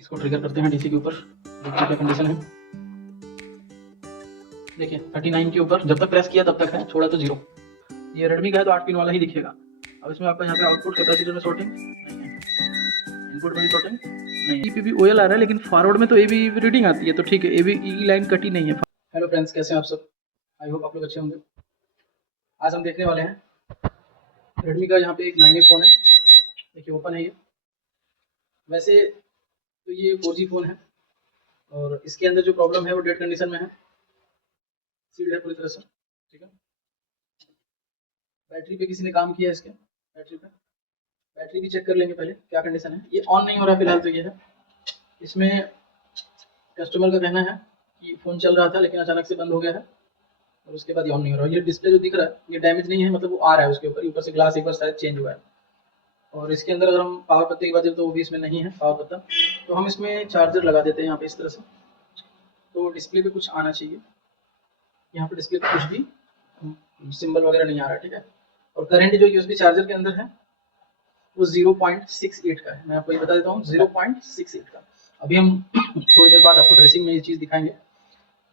इसको ट्रिगर करते हैं डीसी के ऊपर, देखते हैं क्या कंडीशन है। देखिए 39 के ऊपर जब तक प्रेस किया तब तक है, छोड़ा तो 0। ये रेडमी का है तो 8 पिन वाला ही दिखेगा। अब इसमें आपका यहाँ पे आउटपुट कैपेसिटर में शॉर्टिंग नहीं है, इनपुट में भी शॉर्टिंग नहीं, ई भी ओएल आ रहा है लेकिन फॉरवर्ड में तो ए बी रीडिंग आती है, तो ठीक है, ए बी ई लाइन कटी नहीं है। हेलो फ्रेंड्स, कैसे हैं आप सब? आई होप आप लोग अच्छे होंगे। आज हम देखने वाले हैं रेडमी का यहाँ पे एक 9A फ़ोन है। देखिए ओपन है ये। वैसे तो ये 4G फ़ोन है और इसके अंदर जो प्रॉब्लम है वो डेड कंडीशन में है, सील्ड है पूरी तरह से, ठीक है। बैटरी पे किसी ने काम किया है, इसके बैटरी भी चेक कर लेंगे पहले क्या कंडीशन है। ये ऑन नहीं हो रहा फिलहाल तो ये है। इसमें कस्टमर का कहना है कि फ़ोन चल रहा था लेकिन अचानक से बंद हो गया है और उसके बाद ये ऑन नहीं हो रहा। ये डिस्प्ले जो दिख रहा है ये डैमेज नहीं है, मतलब वो आ रहा है उसके ऊपर से ग्लास एक बार शायद चेंज हुआ है। और इसके अंदर अगर हम पावर पत्ते की बात करें तो वो भी इसमें नहीं है पावर पत्ता, तो हम इसमें चार्जर लगा देते हैं यहाँ पे इस तरह से, तो डिस्प्ले पे कुछ आना चाहिए। यहाँ पे डिस्प्ले पे कुछ भी सिंबल वगैरह नहीं आ रहा, ठीक है। और करंट जो यूएसबी चार्जर के अंदर है वो 0.68 का है, मैं आपको ये बता देता हूँ 0.68 का। अभी हम थोड़ी देर बाद आपको ट्रेसिंग में ये चीज़ दिखाएंगे।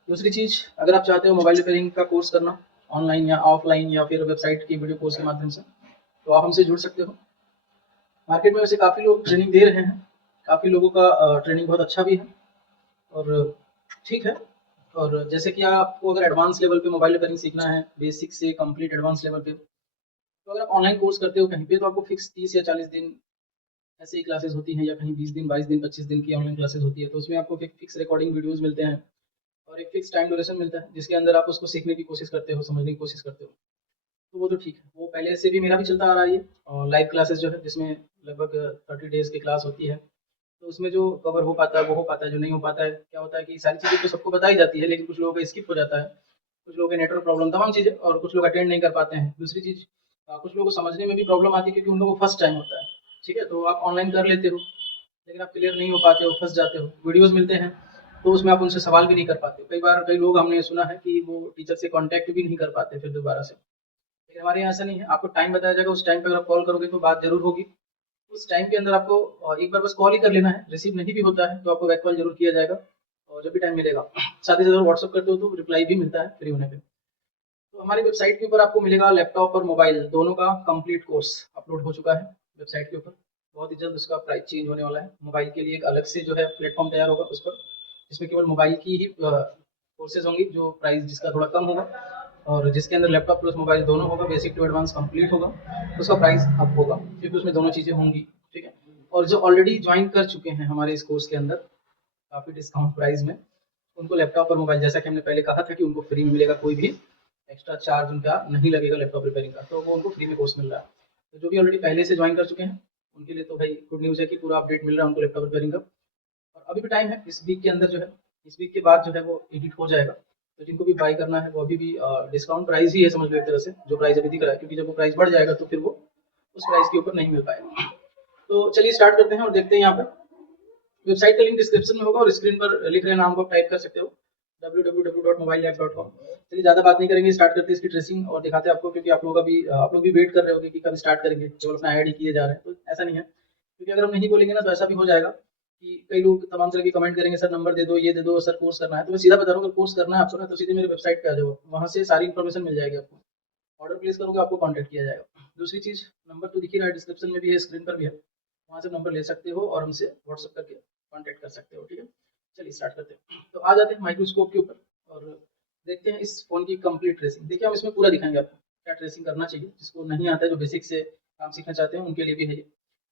दूसरी चीज़, अगर आप चाहते हो मोबाइल रिपेयरिंग का कोर्स करना ऑनलाइन या ऑफलाइन या फिर वेबसाइट की वीडियो कोर्स के माध्यम से, तो आप हमसे जुड़ सकते हो। मार्केट में वैसे काफ़ी लोग ट्रेनिंग दे रहे हैं, काफ़ी लोगों का ट्रेनिंग बहुत अच्छा भी है और ठीक है। और जैसे कि आपको अगर एडवांस लेवल पे मोबाइल रिपेयरिंग सीखना है, बेसिक से कंप्लीट एडवांस लेवल पे, तो अगर आप ऑनलाइन कोर्स करते हो कहीं पे, तो आपको फिक्स 30 या 40 दिन ऐसे ही क्लासेस होती हैं, या कहीं 20 दिन 22 दिन 25 दिन की ऑनलाइन क्लासेस होती है, तो उसमें आपको फिक्स रिकॉर्डिंग वीडियोज़ मिलते हैं और एक फिक्स टाइम ड्यूरेशन मिलता है जिसके अंदर आप उसको सीखने की कोशिश करते हो, समझने की कोशिश करते हो। तो वो तो ठीक है, वो पहले से भी मेरा भी चलता आ रहा है ये। और लाइव क्लासेस जो है जिसमें लगभग 30 डेज़ की क्लास होती है, तो उसमें जो कवर हो पाता है वो हो पाता है, जो नहीं हो पाता है क्या होता है कि सारी चीज़ें तो सबको बताई जाती है लेकिन कुछ लोगों का स्किप हो जाता है, कुछ लोगों के नेटवर्क प्रॉब्लम तमाम चीज़ें, और कुछ लोग अटेंड नहीं कर पाते हैं। दूसरी चीज़, कुछ लोगों को समझने में भी प्रॉब्लम आती है क्योंकि उन लोगों को फर्स्ट टाइम होता है, ठीक है। तो आप ऑनलाइन कर लेते हो लेकिन आप क्लियर नहीं हो पाते हो, फंस जाते हो। वीडियोज़ मिलते हैं तो उसमें आप उनसे सवाल भी नहीं कर पाते। कई बार कई लोग हमने सुना है कि वो टीचर से कॉन्टैक्ट भी नहीं कर पाते फिर दोबारा से। लेकिन हमारे यहाँ ऐसा नहीं है, आपको टाइम बताया जाएगा, उस टाइम पे अगर आप कॉल करोगे तो बात ज़रूर होगी। उस टाइम के अंदर आपको एक बार बस कॉल ही कर लेना है, रिसीव नहीं भी होता है तो आपको बैक कॉल जरूर किया जाएगा और जब भी टाइम मिलेगा। साथ ही साथ व्हाट्सअप करते हो तो रिप्लाई भी मिलता है फ्री होने पे। तो हमारी वेबसाइट के ऊपर आपको मिलेगा लैपटॉप और मोबाइल दोनों का कंप्लीट कोर्स अपलोड हो चुका है वेबसाइट के ऊपर। बहुत ही जल्द उसका प्राइस चेंज होने वाला है। मोबाइल के लिए एक अलग से जो है प्लेटफॉर्म तैयार होगा उस पर, जिसमें केवल मोबाइल की ही कोर्सेज होंगी, जो प्राइस जिसका थोड़ा कम होगा, और जिसके अंदर लैपटॉप प्लस मोबाइल दोनों होगा, बेसिक टू एडवांस कंप्लीट होगा, उसका प्राइस अप होगा क्योंकि उसमें दोनों चीज़ें होंगी, ठीक है। और जो ऑलरेडी ज्वाइन कर चुके हैं हमारे इस कोर्स के अंदर काफ़ी डिस्काउंट प्राइस में, उनको लैपटॉप और मोबाइल, जैसा कि हमने पहले कहा था कि उनको फ्री में मिलेगा, कोई भी एक्स्ट्रा चार्ज उनका नहीं लगेगा लैपटॉप रिपेयरिंग का, तो वो उनको फ्री में कोर्स मिल रहा है। तो जो भी ऑलरेडी पहले से ज्वाइन कर चुके हैं उनके लिए तो भाई गुड न्यूज़ है कि पूरा अपडेट मिल रहा है उनको लैपटॉप रिपेयरिंग का। और अभी भी टाइम है, इस वीक के अंदर जो है, इस वीक के बाद जो है वो एडिट हो जाएगा, तो जिनको भी बाई करना है वो अभी भी डिस्काउंट प्राइस ही है, समझ लो एक तरह से, जो प्राइस अभी दिख रहा है, क्योंकि जब वो प्राइस बढ़ जाएगा तो फिर वो उस प्राइस के ऊपर नहीं मिल पाएगा। तो चलिए स्टार्ट करते हैं और देखते हैं। यहाँ पर वेबसाइट का लिंक डिस्क्रिप्शन में होगा और स्क्रीन पर लिख रहे नाम को टाइप कर सकते हो, www.mobilelab.com। चलिए ज़्यादा बात नहीं करेंगे, स्टार्ट करते हैं इसकी ट्रेसिंग और दिखाते हैं आपको, क्योंकि आप लोग भी वेट कर रहे होंगे कि कब स्टार्ट करेंगे, केवल अपना ऐड ही किए जा रहे हैं, तो ऐसा नहीं है। क्योंकि अगर हम नहीं बोलेंगे ना तो ऐसा भी हो जाएगा कि कई लोग तमाम तरह की कमेंट करेंगे, सर नंबर दे दो, ये दे दो, सर कोर्स करना है। तो मैं सीधा बता रहा हूँ, अगर कोर्स करना है आपको ना तो सीधे मेरे वेबसाइट पे आ जाओ, वहाँ से सारी इन्फॉर्मेशन मिल जाएगी आपको। ऑर्डर प्लेस करोगे आपको कॉन्टैक्ट किया जाएगा। दूसरी चीज़, नंबर तो दिख ही रहा है, डिस्क्रिप्शन में भी है, स्क्रीन पर भी है, वहाँ से नंबर ले सकते हो और हमसे व्हाट्सअप करके कॉन्टैक्ट कर सकते हो, ठीक है। चलिए स्टार्ट करते हैं। तो आ जाते हैं माइक्रोस्कोप के ऊपर और देखते हैं इस फ़ोन की कंप्लीट ट्रेसिंग। देखिए हम इसमें पूरा दिखाएंगे आपको क्या ट्रेसिंग करना चाहिए, जिसको नहीं आता है, जो बेसिक से काम सीखना चाहते हैं उनके लिए भी है ये।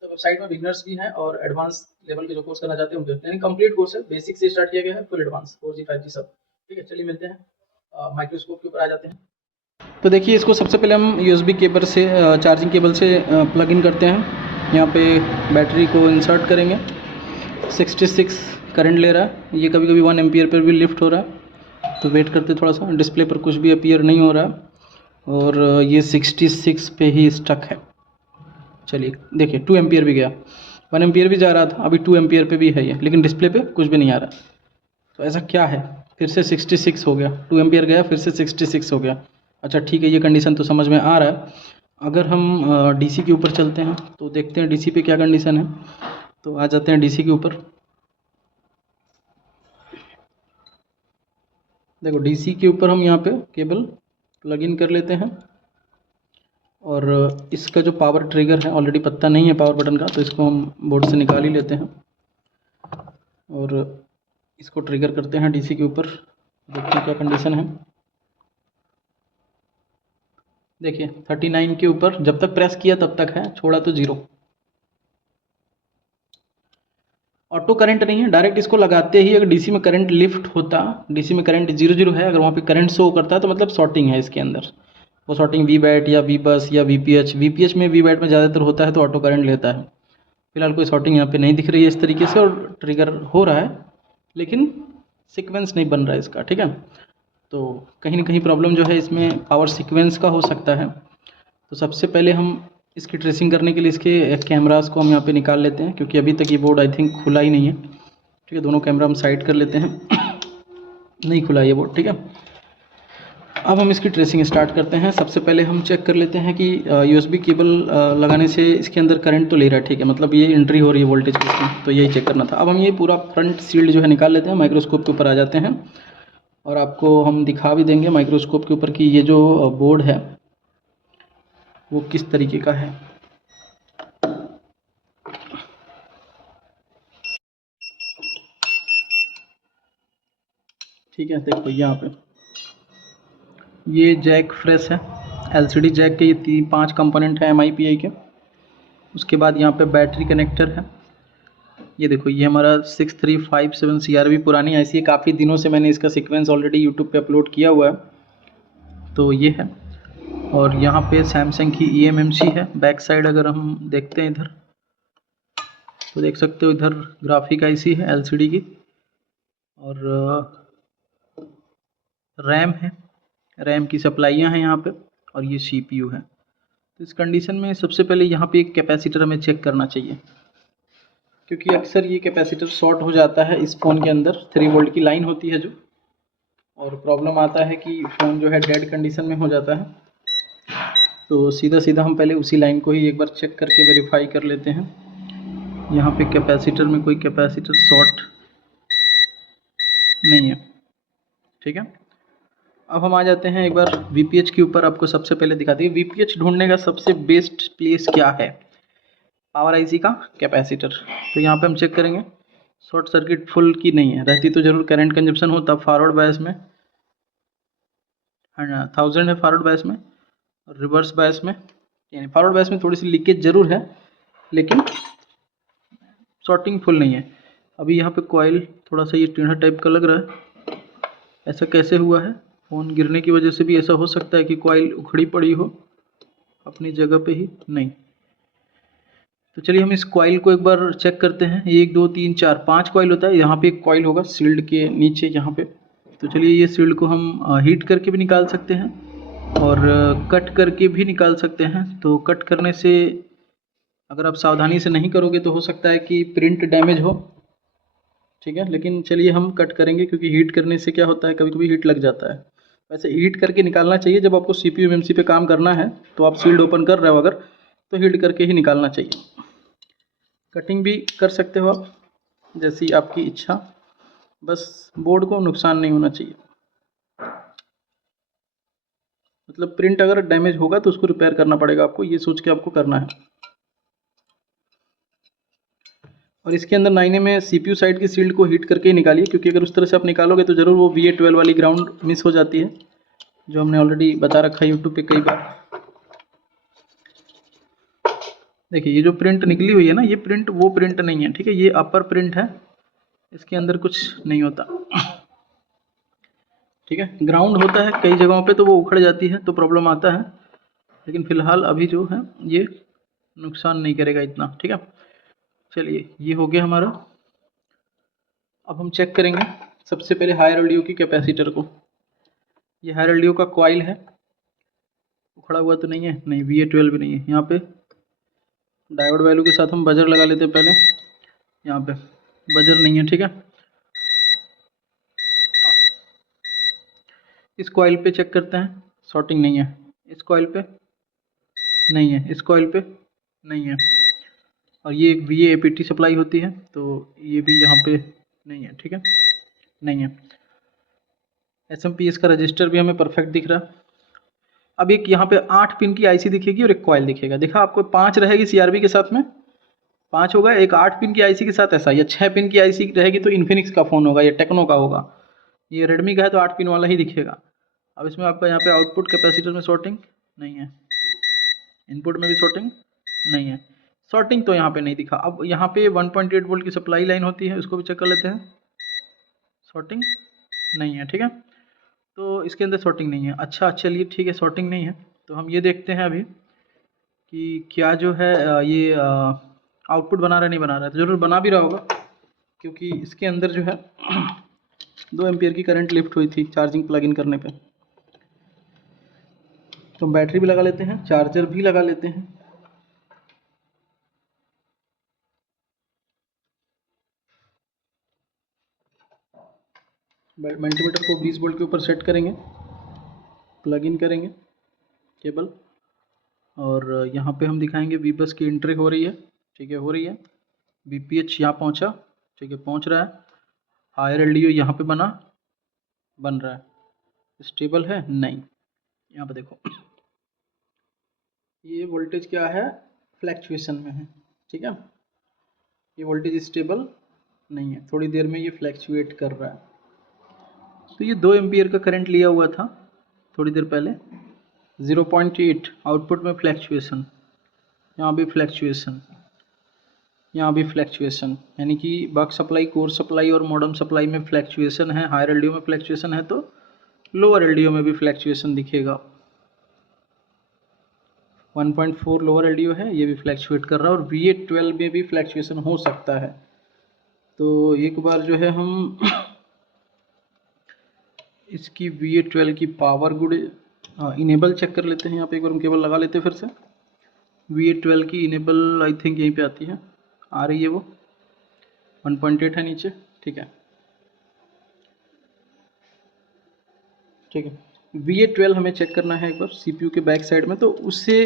तो वेबसाइट में बिगनर्स भी हैं और एडवांस लेवल के जो कोर्स करना चाहते हैं उनके, यानी कंप्लीट कोर्स है, बेसिक से स्टार्ट किया गया है, फुल एडवांस 4G 5G सब, ठीक है। चलिए मिलते हैं, माइक्रोस्कोप के ऊपर आ जाते हैं। तो देखिए इसको सबसे पहले हम USB केबल से, चार्जिंग केबल से प्लग इन करते हैं। यहाँ पे बैटरी को इंसर्ट करेंगे, 66 करंट ले रहा है, ये कभी कभी 1 एम्पियर पर भी लिफ्ट हो रहा है, तो वेट करते थोड़ा सा। डिस्प्ले पर कुछ भी अपीयर नहीं हो रहा और ये 66 पे ही स्टक है। चलिए देखिए 2 एम्पियर भी गया, 1 एम्पियर भी जा रहा था, अभी 2 एम्पियर पे भी है ये, लेकिन डिस्प्ले पे कुछ भी नहीं आ रहा। तो ऐसा क्या है, फिर से 66 हो गया, 2 एम्पियर गया फिर से 66 हो गया। अच्छा ठीक है, ये कंडीशन तो समझ में आ रहा है। अगर हम DC के ऊपर चलते हैं तो देखते हैं DC पे क्या कंडीशन है। तो आ जाते हैं DC के ऊपर। देखो डीसी के ऊपर हम यहाँ पे केबल प्लग इन कर लेते हैं, और इसका जो पावर ट्रिगर है, ऑलरेडी पत्ता नहीं है पावर बटन का, तो इसको हम बोर्ड से निकाल ही लेते हैं और इसको ट्रिगर करते हैं डीसी के ऊपर। देखते हैं क्या कंडीशन है। देखिए 39 के ऊपर जब तक प्रेस किया तब तक है, छोड़ा तो 0। ऑटो करंट नहीं है, डायरेक्ट इसको लगाते ही अगर डीसी में करंट लिफ्ट होता, डीसी में करंट 0 है, अगर वहाँ पे करंट शो करता है तो मतलब शॉर्टिंग है इसके अंदर। वो शॉर्टिंग वी बैट या वी बस या वीपीएच में वी बैट में ज़्यादातर होता है तो ऑटो करंट लेता है। फिलहाल कोई शॉर्टिंग यहाँ पे नहीं दिख रही है इस तरीके से, और ट्रिगर हो रहा है लेकिन सीक्वेंस नहीं बन रहा है इसका, ठीक है। तो कहीं ना कहीं प्रॉब्लम जो है इसमें पावर सीक्वेंस का हो सकता है। तो सबसे पहले हम इसकी ट्रेसिंग करने के लिए इसके कैमरास को हम यहाँ पे निकाल लेते हैं, क्योंकि अभी तक ये बोर्ड आई थिंक खुला ही नहीं है, ठीक है। दोनों कैमरा हम साइड कर लेते हैं। नहीं खुला ये बोर्ड, ठीक है। अब हम इसकी ट्रेसिंग स्टार्ट करते हैं। सबसे पहले हम चेक कर लेते हैं कि यूएसबी केबल लगाने से इसके अंदर करंट तो ले रहा है, ठीक है, मतलब ये एंट्री हो रही है वोल्टेज की इसमें, तो यही चेक करना था। अब हम ये पूरा फ्रंट शील्ड जो है निकाल लेते हैं, माइक्रोस्कोप के ऊपर आ जाते हैं और आपको हम दिखा भी देंगे माइक्रोस्कोप के ऊपर कि ये जो बोर्ड है वो किस तरीके का है। ठीक है, देखो यहाँ पे ये जैक फ्रेश है, एलसीडी जैक के ये 5 कंपोनेंट हैं MIPI के। उसके बाद यहाँ पे बैटरी कनेक्टर है। ये देखो ये हमारा 6357 CRV पुरानी IC है, काफ़ी दिनों से मैंने इसका सीक्वेंस ऑलरेडी यूट्यूब पे अपलोड किया हुआ है, तो ये है। और यहाँ पे सैमसंग की eMMC है। बैक साइड अगर हम देखते हैं इधर तो देख सकते हो इधर ग्राफिक IC है LCD की, और रैम है, रैम की सप्लाइयाँ हैं यहाँ पे, और ये CPU है। तो इस कंडीशन में सबसे पहले यहाँ पे एक कैपेसिटर हमें चेक करना चाहिए, क्योंकि अक्सर ये कैपेसिटर शॉर्ट हो जाता है इस फ़ोन के अंदर। 3 वोल्ट की लाइन होती है जो, और प्रॉब्लम आता है कि फ़ोन जो है डेड कंडीशन में हो जाता है। तो सीधा सीधा हम पहले उसी लाइन को ही एक बार चेक करके वेरीफाई कर लेते हैं। यहाँ पे कैपेसिटर में कोई कैपेसिटर शॉर्ट नहीं है, ठीक है। अब हम आ जाते हैं एक बार VPH के ऊपर। आपको सबसे पहले दिखाते हैं VPH ढूंढने का सबसे बेस्ट प्लेस क्या है, पावर IC का कैपेसिटर। तो यहाँ पे हम चेक करेंगे शॉर्ट सर्किट फुल की नहीं है, रहती तो जरूर करंट कंजप्शन हो, तब फॉरवर्ड बायस में 1000 है, फॉरवर्ड बायस में, और रिवर्स बायस में, यानी फॉरवर्ड बायस में थोड़ी सी लीकेज जरूर है लेकिन शॉर्टिंग फुल नहीं है। अभी यहाँ पे कॉइल थोड़ा सा ये टेढ़ा टाइप का लग रहा है, ऐसा कैसे हुआ है? फ़ोन गिरने की वजह से भी ऐसा हो सकता है कि कॉइल उखड़ी पड़ी हो अपनी जगह पे ही नहीं। तो चलिए हम इस कॉइल को एक बार चेक करते हैं। 1 2 3 4 5 कॉइल होता है, यहाँ पे एक कॉइल होगा शील्ड के नीचे यहाँ पे। तो चलिए ये शील्ड को हम हीट करके भी निकाल सकते हैं और कट करके भी निकाल सकते हैं। तो कट करने से अगर आप सावधानी से नहीं करोगे तो हो सकता है कि प्रिंट डैमेज हो, ठीक है। लेकिन चलिए हम कट करेंगे, क्योंकि हीट करने से क्या होता है, कभी कभी हीट लग जाता है। वैसे हीट करके निकालना चाहिए जब आपको CPU MMC पे काम करना है, तो आप शील्ड ओपन कर रहे हो अगर, तो हीट करके ही निकालना चाहिए। कटिंग भी कर सकते हो आप, जैसी आपकी इच्छा, बस बोर्ड को नुकसान नहीं होना चाहिए। मतलब प्रिंट अगर डैमेज होगा तो उसको रिपेयर करना पड़ेगा आपको, ये सोच के आपको करना है। और इसके अंदर 9A में CPU साइड की शील्ड को हीट करके ही निकालिए, क्योंकि अगर उस तरह से आप निकालोगे तो ज़रूर वो VA12 वाली ग्राउंड मिस हो जाती है, जो हमने ऑलरेडी बता रखा है यूट्यूब पे कई बार। देखिए ये जो प्रिंट निकली हुई है ना, ये प्रिंट वो प्रिंट नहीं है, ठीक है, ये अपर प्रिंट है, इसके अंदर कुछ नहीं होता, ठीक है। ग्राउंड होता है कई जगहों पे तो वो उखड़ जाती है तो प्रॉब्लम आता है, लेकिन फ़िलहाल अभी जो है ये नुकसान नहीं करेगा इतना, ठीक है। चलिए ये हो गया हमारा। अब हम चेक करेंगे सबसे पहले हायर LDO की कैपेसिटर को। ये हायर LDO का कॉइल है, उखड़ा हुआ तो नहीं है, नहीं VA12 भी नहीं है। यहाँ पे डायोड वैल्यू के साथ हम बजर लगा लेते हैं पहले, यहाँ पे बजर नहीं है, ठीक है। इस कॉइल पे चेक करते हैं, शॉर्टिंग नहीं है। इस कॉइल पे नहीं है, इस कॉइल पे नहीं है, और ये एक VA APT सप्लाई होती है तो ये भी यहाँ पे नहीं है, ठीक है, नहीं है। SMPS का रजिस्टर भी हमें परफेक्ट दिख रहा है। अब एक यहाँ पे 8 पिन की IC दिखेगी और एक कॉयल दिखेगा। देखा आपको 5 रहेगी CRB के साथ में, 5 होगा। एक 8 पिन की IC के साथ ऐसा, या 6 पिन की IC रहेगी तो इन्फिनिक्स का फ़ोन होगा, या टेक्नो का होगा। ये रेडमी का है तो 8 पिन वाला ही दिखेगा। अब इसमें आपका यहाँ पे आउटपुट कैपेसिटर में शॉर्टिंग नहीं है, इनपुट में भी शॉर्टिंग नहीं है। शॉर्टिंग तो यहाँ पे नहीं दिखा। अब यहाँ पे 1.8 वोल्ट की सप्लाई लाइन होती है, उसको भी चेक कर लेते हैं। शॉर्टिंग नहीं है, ठीक है। तो इसके अंदर शॉर्टिंग नहीं है। अच्छा चलिए ठीक है, शॉर्टिंग नहीं है तो हम ये देखते हैं अभी कि क्या जो है ये आउटपुट बना रहा है नहीं बना रहा है। तो ज़रूर बना भी रहा होगा, क्योंकि इसके अंदर जो है 2 एम्पियर की करंट लिफ्ट हुई थी चार्जिंग प्लग इन करने पे। तो बैटरी भी लगा लेते हैं, चार्जर भी लगा लेते हैं। मल्टीमीटर को 20 वोल्ट के ऊपर सेट करेंगे, प्लग इन करेंगे केबल, और यहाँ पे हम दिखाएंगे वी बस की एंट्री हो रही है, ठीक है, हो रही है। VPH यहाँ पहुँचा, ठीक है, पहुँच रहा है। हायर LDO यहाँ पे बन रहा है। स्टेबल है नहीं, यहाँ पे देखो ये वोल्टेज क्या है, फ्लैक्चुएशन में है, ठीक है। ये वोल्टेज स्टेबल नहीं है, थोड़ी देर में ये फ्लैक्चुएट कर रहा है। तो ये 2 एम्पियर का करंट लिया हुआ था थोड़ी देर पहले, 0.8 आउटपुट में फ्लैक्चुएशन, यहाँ भी फ्लैक्चुएशन, यहाँ भी फ्लैक्चुएशन, यानी कि बक सप्लाई, कोर सप्लाई और मॉडम सप्लाई में फ्लैक्चुएशन है। हायर LDO में फ्लैक्चुएशन है तो लोअर LDO में भी फ्लैक्चुएशन दिखेगा। 1.4 लोअर LDO है, ये भी फ्लैक्चुएट कर रहा है, और VA12 में भी फ्लैक्चुएशन हो सकता है। तो एक बार जो है हम इसकी VA12 की पावर गुड इनेबल चेक कर लेते हैं। यहाँ पे एक बार हम केबल लगा लेते हैं फिर से। VA12 की इनेबल आई थिंक यहीं पे आती है, आ रही है वो, 1.8 है नीचे, ठीक है, ठीक है। VA12 हमें चेक करना है एक बार CPU के बैक साइड में, तो उससे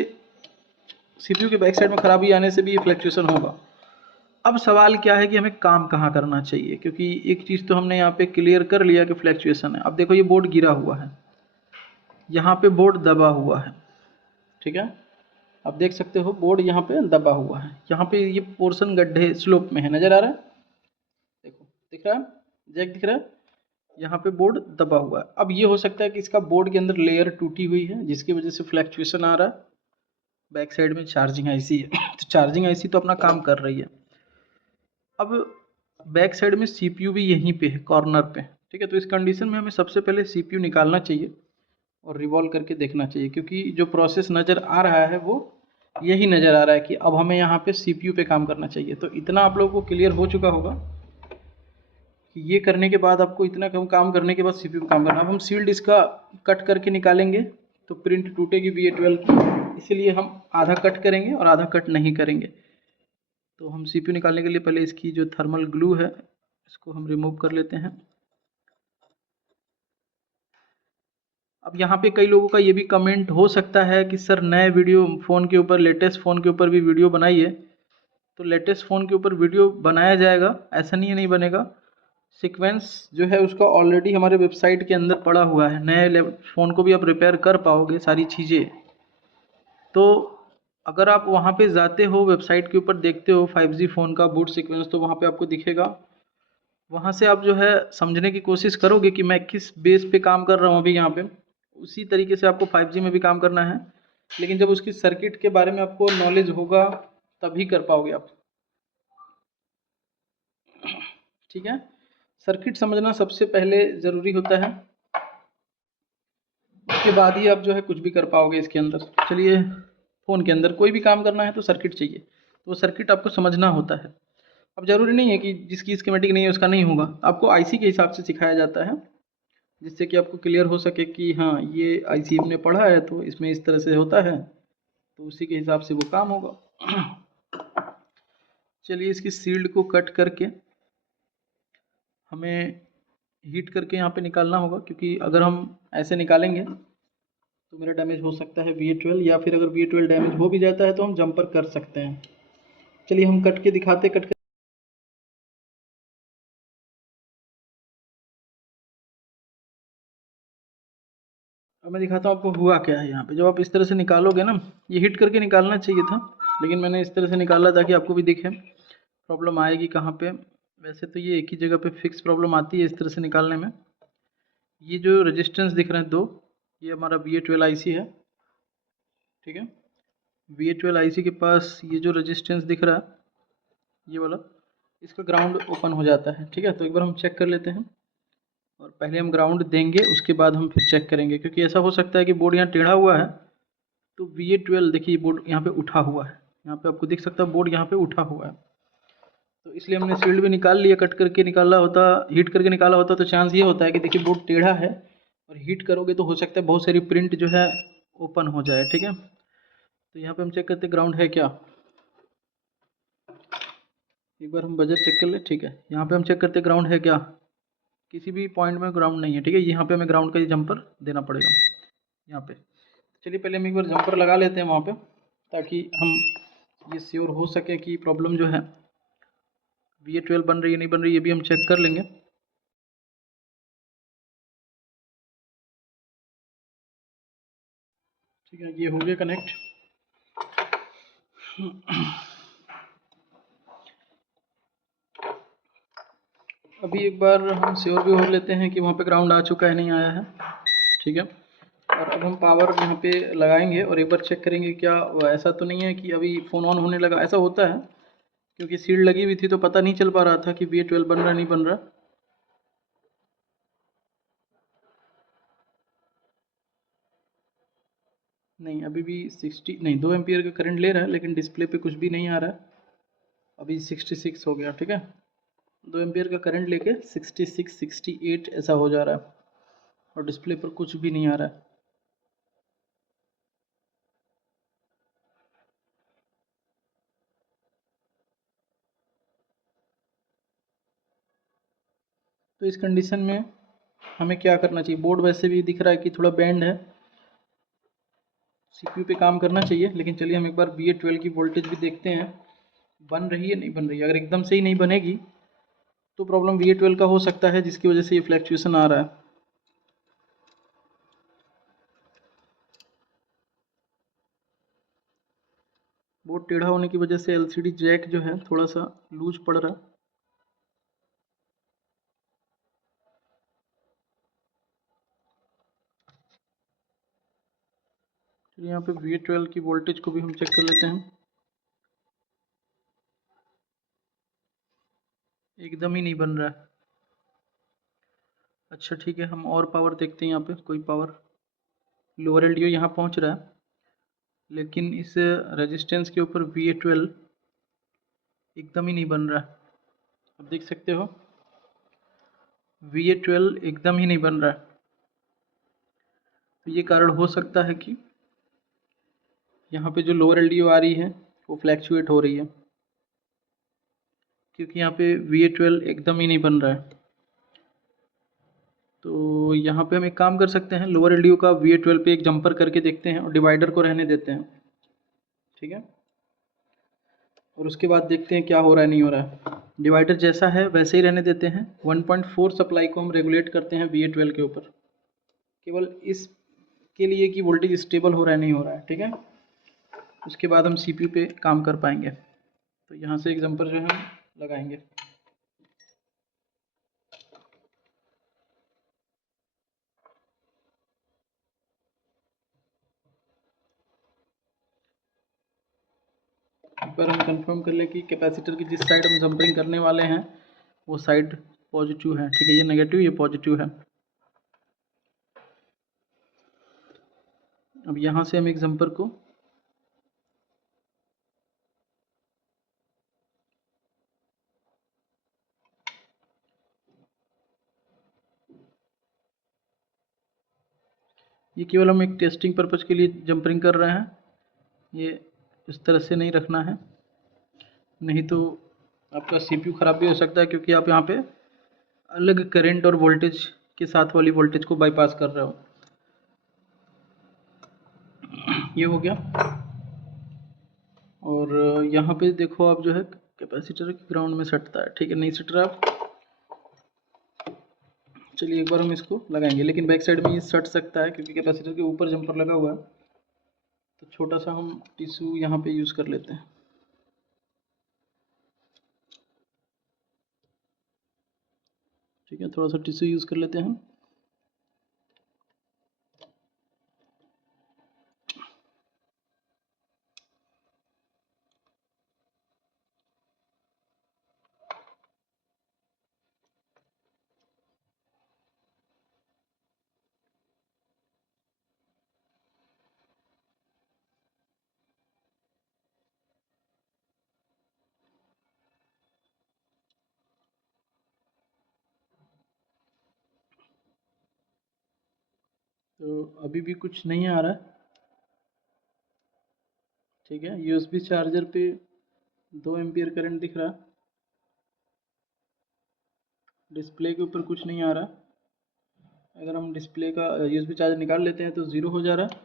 CPU के बैक साइड में खराबी आने से भी ये फ्लैक्चुएशन होगा। अब सवाल क्या है कि हमें काम कहाँ करना चाहिए, क्योंकि एक चीज़ तो हमने यहाँ पे क्लियर कर लिया कि फ्लैक्चुएशन है। अब देखो ये बोर्ड गिरा हुआ है, यहाँ पे बोर्ड दबा हुआ है, ठीक है। आप देख सकते हो बोर्ड यहाँ पे दबा हुआ है, यहाँ पे ये पोर्शन गड्ढे स्लोप में है, नज़र आ रहा है, देखो दिख रहा है, जैक दिख रहा है, यहाँ पे बोर्ड दबा हुआ है। अब ये हो सकता है कि इसका बोर्ड के अंदर लेयर टूटी हुई है, जिसकी वजह से फ्लैक्चुएशन आ रहा है। बैक साइड में चार्जिंग IC है तो चार्जिंग IC तो अपना काम कर रही है। अब बैक साइड में CPU भी यहीं पे है, कॉर्नर पे, ठीक है। तो इस कंडीशन में हमें सबसे पहले CPU निकालना चाहिए और रिवॉल्व करके देखना चाहिए, क्योंकि जो प्रोसेस नज़र आ रहा है वो यही नज़र आ रहा है कि अब हमें यहाँ पे CPU पे काम करना चाहिए। तो इतना आप लोगों को क्लियर हो चुका होगा कि ये करने के बाद आपको इतना कम काम करने के बाद CPU पे काम करना। अब हम सील्ड इसका कट करके निकालेंगे तो प्रिंट टूटेगी VA12 की, इसीलिए हम आधा कट करेंगे और आधा कट नहीं करेंगे। तो हम CPU निकालने के लिए पहले इसकी जो थर्मल ग्लू है इसको हम रिमूव कर लेते हैं। अब यहाँ पे कई लोगों का ये भी कमेंट हो सकता है कि सर नए वीडियो फ़ोन के ऊपर, लेटेस्ट फ़ोन के ऊपर भी वीडियो बनाइए। तो लेटेस्ट फ़ोन के ऊपर वीडियो बनाया जाएगा, ऐसा नहीं है नहीं बनेगा। सीक्वेंस जो है उसका ऑलरेडी हमारे वेबसाइट के अंदर पड़ा हुआ है, नए फ़ोन को भी आप रिपेयर कर पाओगे सारी चीज़ें। तो अगर आप वहाँ पे जाते हो, वेबसाइट के ऊपर देखते हो 5G फ़ोन का बूट सीक्वेंस, तो वहाँ पे आपको दिखेगा। वहाँ से आप जो है समझने की कोशिश करोगे कि मैं किस बेस पे काम कर रहा हूँ अभी यहाँ पे, उसी तरीके से आपको 5G में भी काम करना है। लेकिन जब उसकी सर्किट के बारे में आपको नॉलेज होगा तभी कर पाओगे आप, ठीक है। सर्किट समझना सबसे पहले ज़रूरी होता है, उसके बाद ही आप जो है कुछ भी कर पाओगे इसके अंदर। चलिए, फ़ोन के अंदर कोई भी काम करना है तो सर्किट चाहिए, तो वो सर्किट आपको समझना होता है। अब ज़रूरी नहीं है कि जिसकी स्कीमेटिक नहीं है उसका नहीं होगा, आपको IC के हिसाब से सिखाया जाता है, जिससे कि आपको क्लियर हो सके कि हाँ ये IC हमने पढ़ा है तो इसमें इस तरह से होता है, तो उसी के हिसाब से वो काम होगा। चलिए, इसकी शील्ड को कट करके हमें हीट करके यहाँ पे निकालना होगा, क्योंकि अगर हम ऐसे निकालेंगे तो मेरा डैमेज हो सकता है VA12, या फिर अगर VA12 डैमेज हो भी जाता है तो हम जंपर कर सकते हैं। चलिए हम कट के दिखाते, कट के अब मैं दिखाता हूँ आपको हुआ क्या है यहाँ पे। जब आप इस तरह से निकालोगे ना, ये हिट करके निकालना चाहिए था, लेकिन मैंने इस तरह से निकाला ताकि आपको भी दिखे प्रॉब्लम आएगी कहाँ पे। वैसे तो ये एक ही जगह पे फिक्स प्रॉब्लम आती है इस तरह से निकालने में। ये जो रेजिस्टेंस दिख रहे हैं दो, ये हमारा VA12 IC है, ठीक है। VA12 IC के पास ये जो रेजिस्टेंस दिख रहा है ये वाला, इसका ग्राउंड ओपन हो जाता है, ठीक है। तो एक बार हम चेक कर लेते हैं, और पहले हम ग्राउंड देंगे उसके बाद हम फिर चेक करेंगे, क्योंकि ऐसा हो सकता है कि बोर्ड यहाँ टेढ़ा हुआ है। तो VA12 देखिए बोर्ड यहाँ पे उठा हुआ है, यहाँ पे आपको दिख सकता है बोर्ड यहाँ पे उठा हुआ है। तो इसलिए हमने शील्ड भी निकाल लिया, कट करके निकाला होता, हीट करके निकाला होता तो चांस ये होता है कि देखिए बोर्ड टेढ़ा है और हीट करोगे तो हो सकता है बहुत सारी प्रिंट जो है ओपन हो जाए, ठीक है। तो यहाँ पे हम चेक करते ग्राउंड है क्या, एक बार हम बजट चेक कर ले, ठीक है। यहाँ पे हम चेक करते ग्राउंड है क्या, किसी भी पॉइंट में ग्राउंड नहीं है, ठीक है। यहाँ पे हमें ग्राउंड का ये जंपर देना पड़ेगा यहाँ पे। चलिए पहले हम एक बार जंपर लगा लेते हैं वहाँ पे, ताकि हम ये श्योर हो सके कि प्रॉब्लम जो है VA12 बन रही है नहीं बन रही, ये भी हम चेक कर लेंगे। ठीक है, ये हो गया कनेक्ट। अभी एक बार हम श्योर भी हो लेते हैं कि वहाँ पे ग्राउंड आ चुका है नहीं आया है, ठीक है। और अब हम पावर यहाँ पे लगाएंगे और एक बार चेक करेंगे क्या ऐसा तो नहीं है कि अभी फ़ोन ऑन होने लगा। ऐसा होता है क्योंकि सील्ड लगी हुई थी तो पता नहीं चल पा रहा था कि VA12 बन रहा नहीं बन रहा। नहीं, अभी भी 60 नहीं, 2 एम्पियर का करंट ले रहा है, लेकिन डिस्प्ले पे कुछ भी नहीं आ रहा है। अभी 66 हो गया, ठीक है। 2 एम्पियर का करंट लेके 66 68 ऐसा हो जा रहा है, और डिस्प्ले पर कुछ भी नहीं आ रहा है। तो इस कंडीशन में हमें क्या करना चाहिए, बोर्ड वैसे भी दिख रहा है कि थोड़ा बैंड है, CPU पे काम करना चाहिए। लेकिन चलिए हम एक बार VA12 की वोल्टेज भी देखते हैं बन रही है नहीं बन रही है। अगर एकदम से ही नहीं बनेगी तो प्रॉब्लम VA12 का हो सकता है, जिसकी वजह से ये फ्लैक्चुएशन आ रहा है। बोर्ड टेढ़ा होने की वजह से LCD जैक जो है थोड़ा सा लूज पड़ रहा है। चलिए यहाँ पे VA12 की वोल्टेज को भी हम चेक कर लेते हैं, एकदम ही नहीं बन रहा है। अच्छा ठीक है, हम और पावर देखते हैं। यहाँ पे कोई पावर लोअर LDO यहाँ पहुँच रहा है, लेकिन इस रेजिस्टेंस के ऊपर VA12 एकदम ही नहीं बन रहा है। आप देख सकते हो VA12 एकदम ही नहीं बन रहा है। तो ये कारण हो सकता है कि यहाँ पे जो लोअर LDO आ रही है वो फ्लैक्चुएट हो रही है, क्योंकि यहाँ पे VA12 एकदम ही नहीं बन रहा है। तो यहाँ पे हम एक काम कर सकते हैं, लोअर LDO का VA12 पे एक जंपर करके देखते हैं और डिवाइडर को रहने देते हैं, ठीक है। और उसके बाद देखते हैं क्या हो रहा है नहीं हो रहा है। डिवाइडर जैसा है वैसे ही रहने देते हैं। 1.4 सप्लाई को हम रेगुलेट करते हैं VA12 के ऊपर, केवल इस के लिए कि वोल्टेज स्टेबल हो रहा है नहीं हो रहा है, ठीक है। उसके बाद हम CPU पे काम कर पाएंगे। तो यहाँ से एक जंपर जो है हम लगाएंगे। एक बार हम कंफर्म कर लें कि कैपेसिटर की जिस साइड हम जंपरिंग करने वाले हैं वो साइड पॉजिटिव है, ठीक है। ये नेगेटिव, ये पॉजिटिव है। अब यहाँ से हम एक जंपर को ये केवल हम एक टेस्टिंग पर्पज़ के लिए जंपरिंग कर रहे हैं। ये इस तरह से नहीं रखना है, नहीं तो आपका CPU ख़राब भी हो सकता है, क्योंकि आप यहाँ पे अलग करंट और वोल्टेज के साथ वाली वोल्टेज को बाईपास कर रहे हो। ये हो गया। और यहाँ पे देखो आप जो है कैपेसिटर की ग्राउंड में सटता है, ठीक है। नहीं सट रहा, चलिए एक बार हम इसको लगाएंगे, लेकिन बैक साइड में ये सट सकता है क्योंकि कैपेसिटर के ऊपर जंपर लगा हुआ है। तो छोटा सा हम टिश्यू यहाँ पे यूज़ कर लेते हैं। ठीक है, थोड़ा सा टिश्यू यूज़ कर लेते हैं। तो अभी भी कुछ नहीं आ रहा है। ठीक है, यूएसबी चार्जर पे 2 एम्पियर करंट दिख रहा है, डिस्प्ले के ऊपर कुछ नहीं आ रहा। अगर हम डिस्प्ले का यूएसबी चार्जर निकाल लेते हैं तो 0 हो जा रहा है,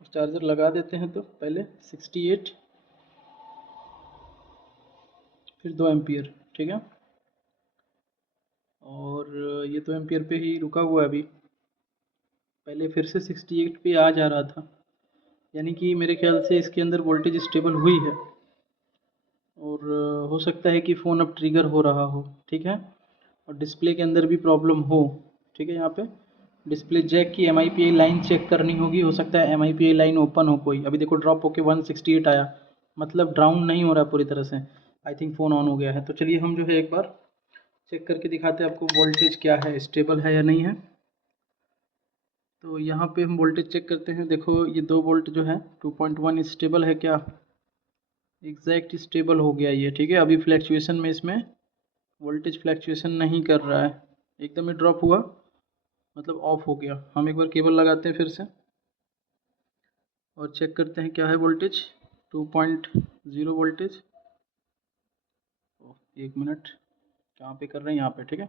और चार्जर लगा देते हैं तो पहले 68 फिर 2 एम्पियर। ठीक है, और ये 2 एम्पियर पे ही रुका हुआ है अभी, पहले फिर से 68 पे आ जा रहा था, यानी कि मेरे ख्याल से इसके अंदर वोल्टेज स्टेबल हुई है, और हो सकता है कि फ़ोन अब ट्रिगर हो रहा हो। ठीक है, और डिस्प्ले के अंदर भी प्रॉब्लम हो। ठीक है, यहाँ पे डिस्प्ले जैक की MIPI लाइन चेक करनी होगी, हो सकता है MIPI लाइन ओपन हो कोई। अभी देखो ड्रॉप होके 168 आया, मतलब डाउन नहीं हो रहा पूरी तरह से। आई थिंक फ़ोन ऑन हो गया है। तो चलिए हम जो है एक बार चेक करके दिखाते हैं आपको वोल्टेज क्या है, स्टेबल है या नहीं है। तो यहाँ पे हम वोल्टेज चेक करते हैं। देखो ये 2 वोल्ट जो है 2.1 स्टेबल है क्या, एग्जैक्ट स्टेबल हो गया ये। ठीक है, अभी फ्लैक्चुएशन में इसमें वोल्टेज फ्लैक्चुएशन नहीं कर रहा है, एकदम ही ड्रॉप हुआ मतलब ऑफ हो गया। हम एक बार केबल लगाते हैं फिर से और चेक करते हैं क्या है वोल्टेज। 2.0 वोल्टेज। एक मिनट, कहाँ पे कर रहे हैं, यहाँ पे। ठीक है,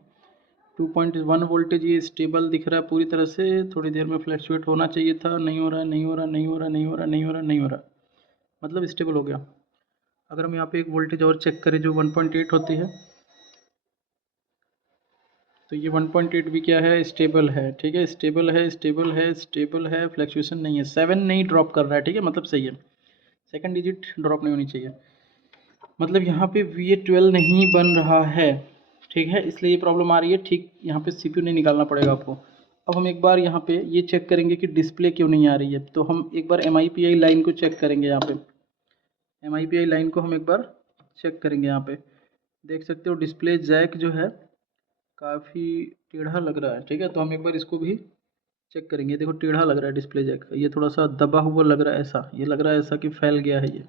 2.1 वोल्टेज ये स्टेबल दिख रहा है पूरी तरह से। थोड़ी देर में फ्लैक्चुएट होना चाहिए था, नहीं हो रहा है, नहीं हो रहा, नहीं हो रहा, नहीं हो रहा, नहीं हो रहा, नहीं हो रहा, मतलब स्टेबल हो गया। अगर हम यहाँ पे एक वोल्टेज और चेक करें जो 1.8 होती है, तो ये 1.8 भी क्या है, स्टेबल है। ठीक है, स्टेबल है, स्टेबल है, स्टेबल है, फ्लैक्चुएशन नहीं है, 7 नहीं ड्रॉप कर रहा है। ठीक है, मतलब सही है, सेकंड डिजिट ड्रॉप नहीं होनी चाहिए, मतलब यहाँ पे VA12 नहीं बन रहा है। ठीक है, इसलिए ये प्रॉब्लम आ रही है। ठीक, यहाँ पे CPU नहीं निकालना पड़ेगा आपको। अब हम एक बार यहाँ पे ये चेक करेंगे कि डिस्प्ले क्यों नहीं आ रही है। तो हम एक बार MIPI लाइन को चेक करेंगे। यहाँ पे MIPI लाइन को हम एक बार चेक करेंगे। यहाँ पे देख सकते हो डिस्प्ले जैक जो है काफ़ी टेढ़ा लग रहा है। ठीक है, तो हम एक बार इसको भी चेक करेंगे। देखो टेढ़ा लग रहा है डिस्प्ले जैक, ये थोड़ा सा दबा हुआ लग रहा है, ऐसा ये लग रहा है, ऐसा कि फैल गया है ये।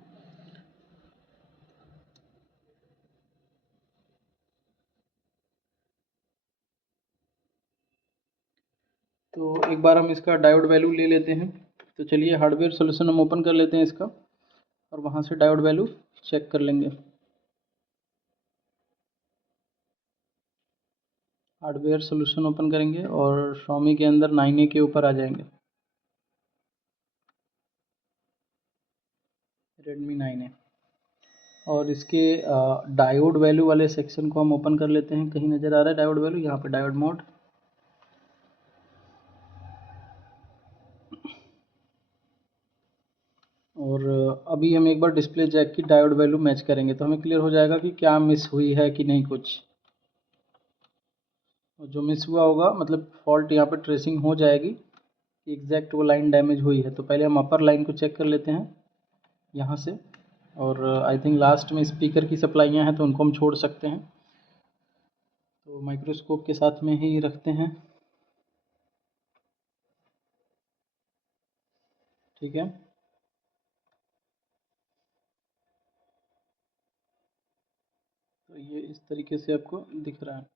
तो एक बार हम इसका डायोड वैल्यू ले लेते हैं। तो चलिए हार्डवेयर सॉल्यूशन हम ओपन कर लेते हैं इसका, और वहाँ से डायोड वैल्यू चेक कर लेंगे। हार्डवेयर सॉल्यूशन ओपन करेंगे और Xiaomi के अंदर 9A के ऊपर आ जाएंगे, Redmi 9A। और इसके डायोड वैल्यू वाले सेक्शन को हम ओपन कर लेते हैं। कहीं नज़र आ रहा है डायोड वैल्यू, यहाँ पे डायोड मोड। और अभी हम एक बार डिस्प्ले जैक की डायोड वैल्यू मैच करेंगे तो हमें क्लियर हो जाएगा कि क्या मिस हुई है कि नहीं कुछ। और जो मिस हुआ होगा मतलब फॉल्ट यहाँ पे ट्रेसिंग हो जाएगी कि एग्जैक्ट वो लाइन डैमेज हुई है। तो पहले हम अपर लाइन को चेक कर लेते हैं यहाँ से, और आई थिंक लास्ट में स्पीकर की सप्लाइयाँ हैं तो उनको हम छोड़ सकते हैं। तो माइक्रोस्कोप के साथ में ही रखते हैं। ठीक है, तो ये इस तरीके से आपको दिख रहा है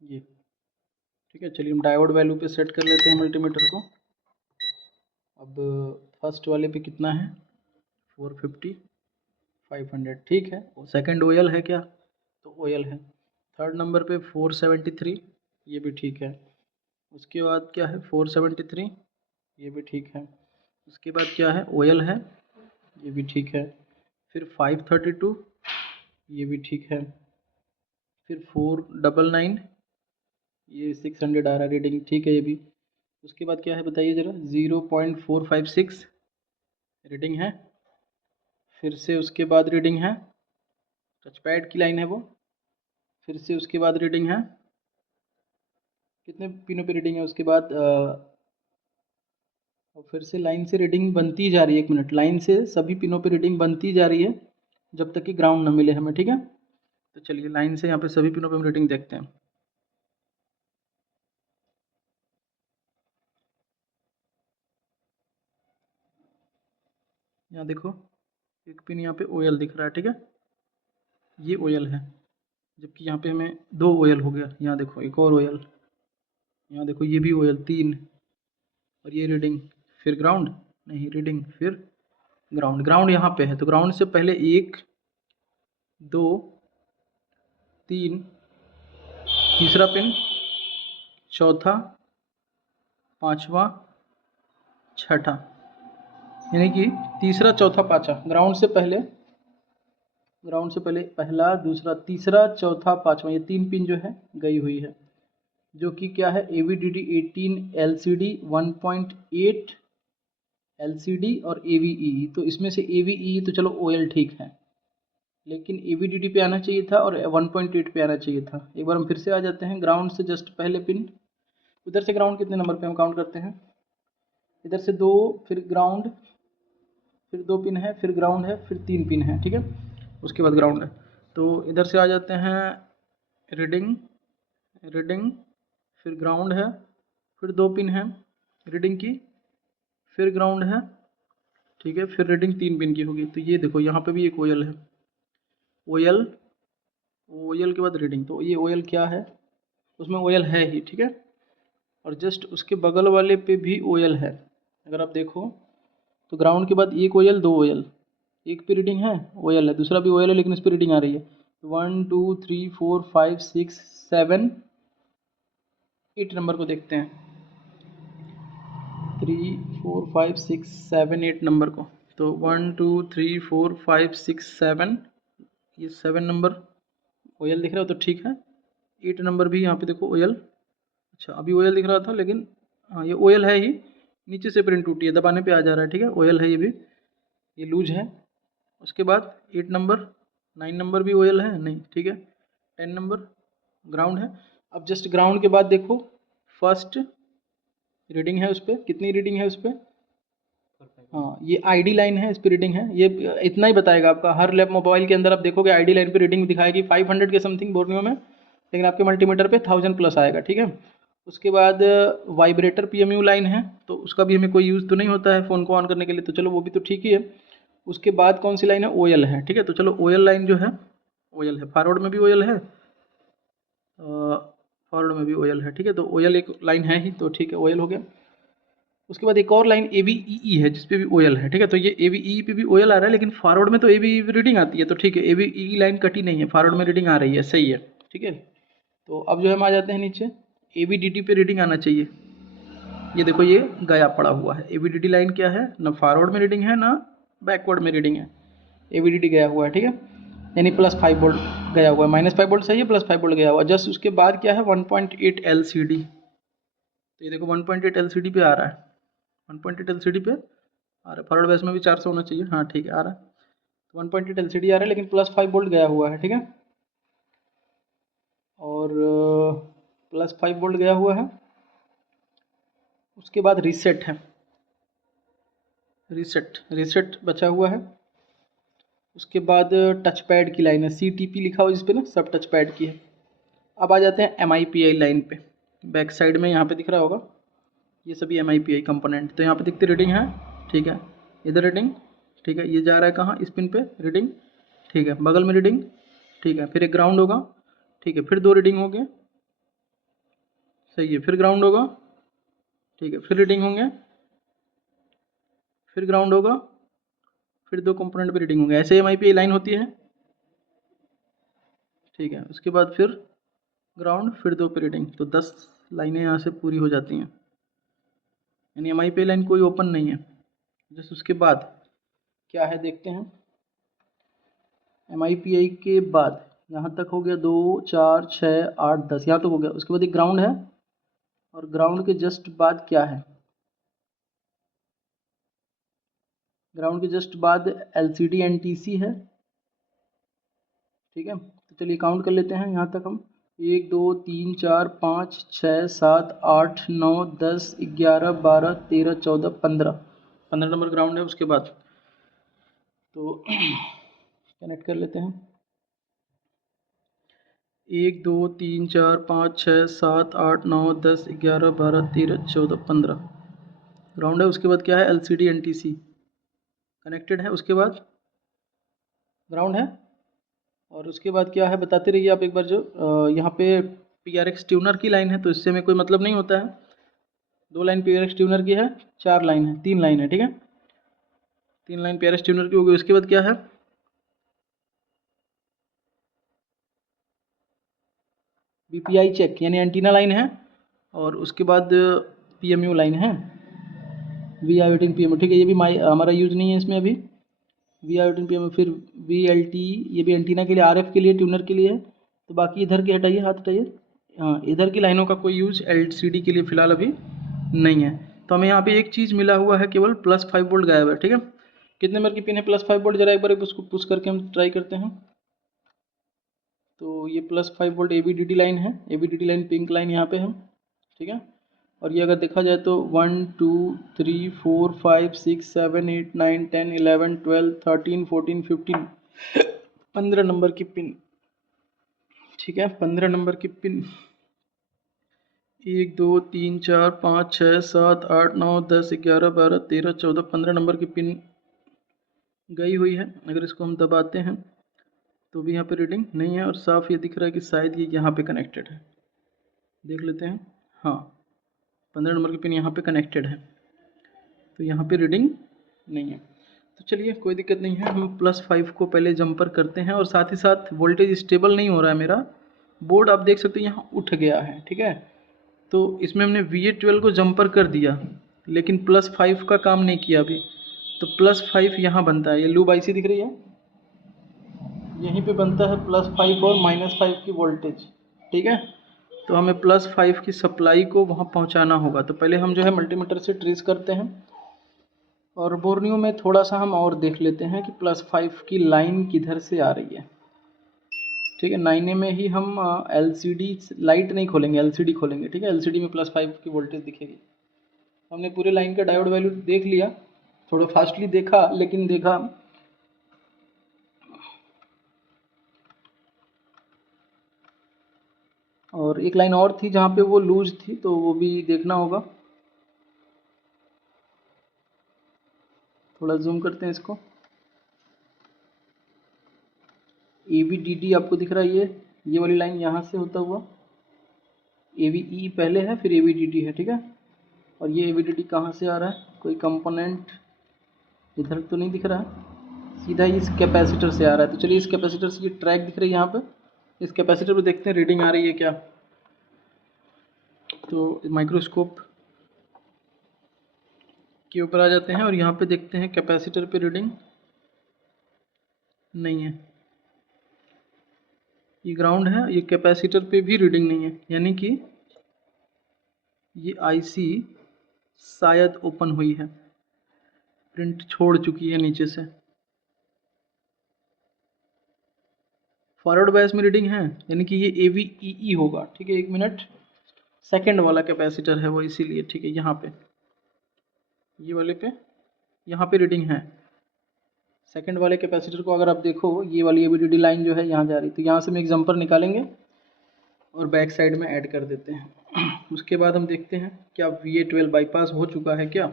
ये। ठीक है, चलिए हम डायोड वैल्यू पे सेट कर लेते हैं मल्टीमीटर को। अब फर्स्ट वाले पे कितना है, 450, 500। ठीक है, सेकंड OL है क्या, तो OL है। थर्ड नंबर पे 473, ये भी ठीक है। उसके बाद क्या है, 473, ये भी ठीक है। उसके बाद क्या है, OL है, ये भी ठीक है। फिर 532, ये भी ठीक है। फिर 499, ये 600 आ रहा है रीडिंग, ठीक है ये भी। उसके बाद क्या है बताइए ज़रा, 0.456 रीडिंग है। फिर से उसके बाद रीडिंग है, टचपैड की लाइन है वो। फिर से उसके बाद रीडिंग है, कितने पिनों पे रीडिंग है उसके बाद और फिर से लाइन से रीडिंग बनती जा रही है, 1 मिनट, लाइन से सभी पिनों पे रीडिंग बनती जा रही है जब तक कि ग्राउंड ना मिले हमें, ठीक है। तो चलिए लाइन से यहाँ पे सभी पिनों पे हम रीडिंग देखते हैं। यहाँ देखो एक पिन यहाँ पे OL दिख रहा है, ठीक है, ये OL है, जबकि यहाँ पे हमें 2 OL हो गया। यहाँ देखो एक और OL, यहाँ देखो ये भी OL 3, और ये रीडिंग, फिर ग्राउंड, नहीं रीडिंग फिर ग्राउंड, ग्राउंड यहाँ पे है, तो ग्राउंड से पहले 1 2 3, तीसरा पिन, चौथा, पांचवा, छठा, यानी कि तीसरा चौथा पांचवा, ग्राउंड से पहले पहला दूसरा तीसरा चौथा पांचवा, ये 3 पिन जो है गई हुई है, जो कि क्या है AVDD18 LCD 1.8 LCD और AVEE। तो इसमें से AVEE तो चलो OL ठीक है, लेकिन AVDD पे आना चाहिए था और 1.8 पे आना चाहिए था। एक बार हम फिर से आ जाते हैं, ग्राउंड से जस्ट पहले पिन, उधर से ग्राउंड कितने नंबर पे हम काउंट करते हैं, इधर से 2, फिर ग्राउंड, फिर 2 पिन है, फिर ग्राउंड है, फिर 3 पिन है, ठीक है, उसके बाद ग्राउंड है। तो इधर से आ जाते हैं, रीडिंग रीडिंग, फिर ग्राउंड है, फिर 2 पिन है रीडिंग की, फिर ग्राउंड है, ठीक है, फिर रीडिंग 3 पिन की होगी। तो ये देखो यहाँ पे भी एक OL है, OL के बाद रीडिंग, तो ये OL क्या है, उसमें OL है ही, ठीक है। और जस्ट उसके बगल वाले पे भी OL है, अगर आप देखो तो ग्राउंड के बाद एक OL 2 OL, एक पे रीडिंग है OL है, दूसरा भी OL है लेकिन इस पर रीडिंग आ रही है। 1 2 3 4 5 6 7 8 नंबर को देखते हैं, 3 4 5 6 7 8 नंबर को। तो 1 2 3 4 5 6 7, ये 7 नंबर OL दिख रहा है तो ठीक है। 8 नंबर भी यहाँ पे देखो OL, अच्छा अभी OL दिख रहा था लेकिन हाँ ये OL है ही, नीचे से प्रिंट टूटी है, दबाने पे आ जा रहा है, ठीक है, OL है ये भी, ये लूज है। उसके बाद 8 नंबर, 9 नंबर भी OL है नहीं, ठीक है, 10 नंबर ग्राउंड है। अब जस्ट ग्राउंड के बाद देखो फर्स्ट रीडिंग है, उस पर कितनी रीडिंग है उस पर, हाँ ये ID लाइन है, इस पर रीडिंग है, ये इतना ही बताएगा आपका। हर लैप मोबाइल के अंदर आप देखोगे ID लाइन पे रीडिंग दिखाएगी 500 के समथिंग बोर्नियो में, लेकिन आपके मल्टीमीटर पे 1000 प्लस आएगा, ठीक है। उसके बाद वाइब्रेटर PMU लाइन है, तो उसका भी हमें कोई यूज़ तो नहीं होता है फ़ोन को ऑन करने के लिए, तो चलो वो भी तो ठीक ही है। उसके बाद कौन सी लाइन है, OL है, ठीक है, तो चलो OL लाइन जो है OL है, फॉरवर्ड में भी OL है, फॉरवर्ड में भी OL है, ठीक है, तो OL एक लाइन है ही, तो ठीक है OL हो गया। उसके बाद एक और लाइन AVEE है जिस पे भी OL है, ठीक है, तो ये AVEE पे भी OL आ रहा है, लेकिन फॉरवर्ड में तो AVEE रीडिंग आती है, तो ठीक है AVEE लाइन कटी नहीं है, फॉरवर्ड में रीडिंग आ रही है, सही है, ठीक है। तो अब जो है हम आ जाते हैं नीचे, AVDD पे रीडिंग आना चाहिए, ये देखो ये गया पड़ा हुआ है। AVDD लाइन क्या है, ना फॉरवर्ड में रीडिंग है ना बैकवर्ड में रीडिंग है, AVDD गया हुआ है, ठीक है, यानी +5 वोल्ट गया हुआ है, -5 वोल्ट सही है, +5 वोल्ट गया हुआ है। जस्ट उसके बाद क्या है 1.8 LCD, तो ये देखो 1.8 LCD पे आ रहा है, 1.8 LCD पे आ रहा है, फॉरवर्ड बेस में भी 400 होना चाहिए, हाँ ठीक है आ रहा है, तो 1.8 LCD आ रहा है, लेकिन +5 वोल्ट गया हुआ है, ठीक है, और +5 वोल्ट गया हुआ है। उसके बाद रीसेट है, रीसेट बचा हुआ है। उसके बाद टच पैड की लाइन है, CTP लिखा हुआ जिस पे ना, सब टच पैड की है। अब आ जाते हैं MIPI लाइन पे, बैक साइड में यहाँ पे दिख रहा होगा ये सभी MIPI कंपोनेंट, तो यहाँ पे दिखती रीडिंग है, ठीक है, इधर रीडिंग, ठीक है, ये जा रहा है कहाँ, इस पिन पे रीडिंग, ठीक है, बगल में रीडिंग, ठीक है, फिर एक ग्राउंड होगा, ठीक है, फिर 2 रीडिंग होंगे, सही है, फिर ग्राउंड होगा, ठीक है, फिर रीडिंग होंगे, फिर ग्राउंड होगा, फिर 2 कंपोनेंट पे रीडिंग होंगे, ऐसे MIPI लाइन होती है, ठीक है। उसके बाद फिर ग्राउंड, फिर 2 पे रीडिंग, तो 10 लाइनें यहाँ से पूरी हो जाती हैं, यानी MIPI लाइन कोई ओपन नहीं है। जस्ट उसके बाद क्या है देखते हैं, MIPI के बाद यहाँ तक हो गया 2 4 6 8 10, यहाँ तक हो गया। उसके बाद एक ग्राउंड है और ग्राउंड के जस्ट बाद क्या है, ग्राउंड के जस्ट बाद LCD NTC है। ठीक है, तो चलिए काउंट कर लेते हैं यहाँ तक हम। 1 2 3 4 5 6 7 8 9 10 11 12 13 14 15 नंबर ग्राउंड है। उसके बाद तो कनेक्ट कर लेते हैं। 1 2 3 4 5 6 7 8 9 10 11 12 13 14 15 ग्राउंड है। उसके बाद क्या है, LCD NTC कनेक्टेड है। उसके बाद ग्राउंड है और उसके बाद क्या है बताते रहिए आप एक बार। जो यहाँ पे PRX ट्यूनर की लाइन है तो इससे में कोई मतलब नहीं होता है। 2 लाइन PRX ट्यूनर की है, 4 लाइन है, 3 लाइन है। ठीक है, 3 लाइन PRX ट्यूनर की होगी। उसके बाद क्या है, BPI चेक यानी एंटीना लाइन है और उसके बाद PMU लाइन है, VI वेटिंग PMU। ठीक है, ये भी हमारा यूज नहीं है इसमें अभी। VI वेटिंग PMU, फिर VLT, ये भी एंटीना के लिए, RF के लिए, ट्यूनर के लिए है। तो बाकी इधर के हटाइए, हाथ हटाइए। हाँ, इधर की लाइनों का कोई यूज LCD के लिए फ़िलहाल अभी नहीं है। तो हमें यहाँ पे एक चीज़ मिला हुआ है, केवल +5 वोल्ट गायब है। ठीक है, कितने नंबर की पिन है +5 वोल्ट, जरा एक बार उसको पुश करके हम ट्राई करते हैं। तो ये +5 वोल्ट ABDD लाइन है, ABDD लाइन पिंक लाइन यहाँ पे है। ठीक है, और ये अगर देखा जाए तो 1 2 3 4 5 6 7 8 9 10 11 12 13 14 15 15 नंबर की पिन। ठीक है, 15 नंबर की पिन। 1 2 3 4 5 6 7 8 9 10 11 12 13 14 15 नंबर की पिन गई हुई है। अगर इसको हम दबाते हैं तो भी यहाँ पे रीडिंग नहीं है और साफ ये दिख रहा है कि शायद ये यहाँ पे कनेक्टेड है। देख लेते हैं। हाँ, 15 नंबर की पिन यहाँ पे कनेक्टेड है, तो यहाँ पे रीडिंग नहीं है। तो चलिए कोई दिक्कत नहीं है, हम +5 को पहले जंपर करते हैं। और साथ ही साथ वोल्टेज स्टेबल नहीं हो रहा है मेरा बोर्ड, आप देख सकते हो यहाँ उठ गया है। ठीक है, तो इसमें हमने VA12 को जंपर कर दिया लेकिन +5 का काम नहीं किया अभी। तो +5 यहाँ बनता है, ये लूप IC दिख रही है, यहीं पे बनता है +5 और -5 की वोल्टेज। ठीक है, तो हमें +5 की सप्लाई को वहाँ पहुँचाना होगा। तो पहले हम जो है मल्टीमीटर से ट्रेस करते हैं और बोर्नियो में थोड़ा सा हम और देख लेते हैं कि +5 की लाइन किधर से आ रही है। ठीक है, 9A में ही हम LCD लाइट नहीं खोलेंगे, LCD खोलेंगे। ठीक है, LCD में +5 की वोल्टेज दिखेगी। हमने पूरे लाइन का डायोड वैल्यू देख लिया, थोड़ा फास्टली देखा लेकिन देखा। और एक लाइन और थी जहाँ पे वो लूज थी, तो वो भी देखना होगा। थोड़ा जूम करते हैं इसको। ABDD आपको दिख रहा है, ये वाली लाइन यहाँ से होता हुआ ABE पहले है, फिर ABDD है। ठीक है, और ये ABDD कहाँ से आ रहा है, कोई कंपोनेंट इधर तो नहीं दिख रहा है, सीधा ही इस कैपेसिटर से आ रहा है। तो चलिए इस कैपेसिटर से ये ट्रैक दिख रही है यहाँ पे, इस कैपेसिटर पे देखते हैं रीडिंग आ रही है क्या। तो माइक्रोस्कोप के ऊपर आ जाते हैं और यहाँ पे देखते हैं कैपेसिटर पे रीडिंग नहीं है। ये ग्राउंड है, ये कैपेसिटर पे भी रीडिंग नहीं है, यानी कि ये IC शायद ओपन हुई है, प्रिंट छोड़ चुकी है नीचे से। फॉरवर्ड बायस में रीडिंग है, यानी कि ये AVEE होगा। ठीक है, 1 मिनट, सेकंड वाला कैपेसिटर है वो, इसीलिए। ठीक है, यहाँ पे ये वाले पे यहाँ पे रीडिंग है। सेकंड वाले कैपेसिटर को अगर आप देखो, ये वाली ABDD लाइन जो है यहाँ जा रही, तो यहाँ से हम एक जंपर निकालेंगे और बैक साइड में ऐड कर देते हैं। उसके बाद हम देखते हैं क्या VA12 बाईपास हो चुका है क्या।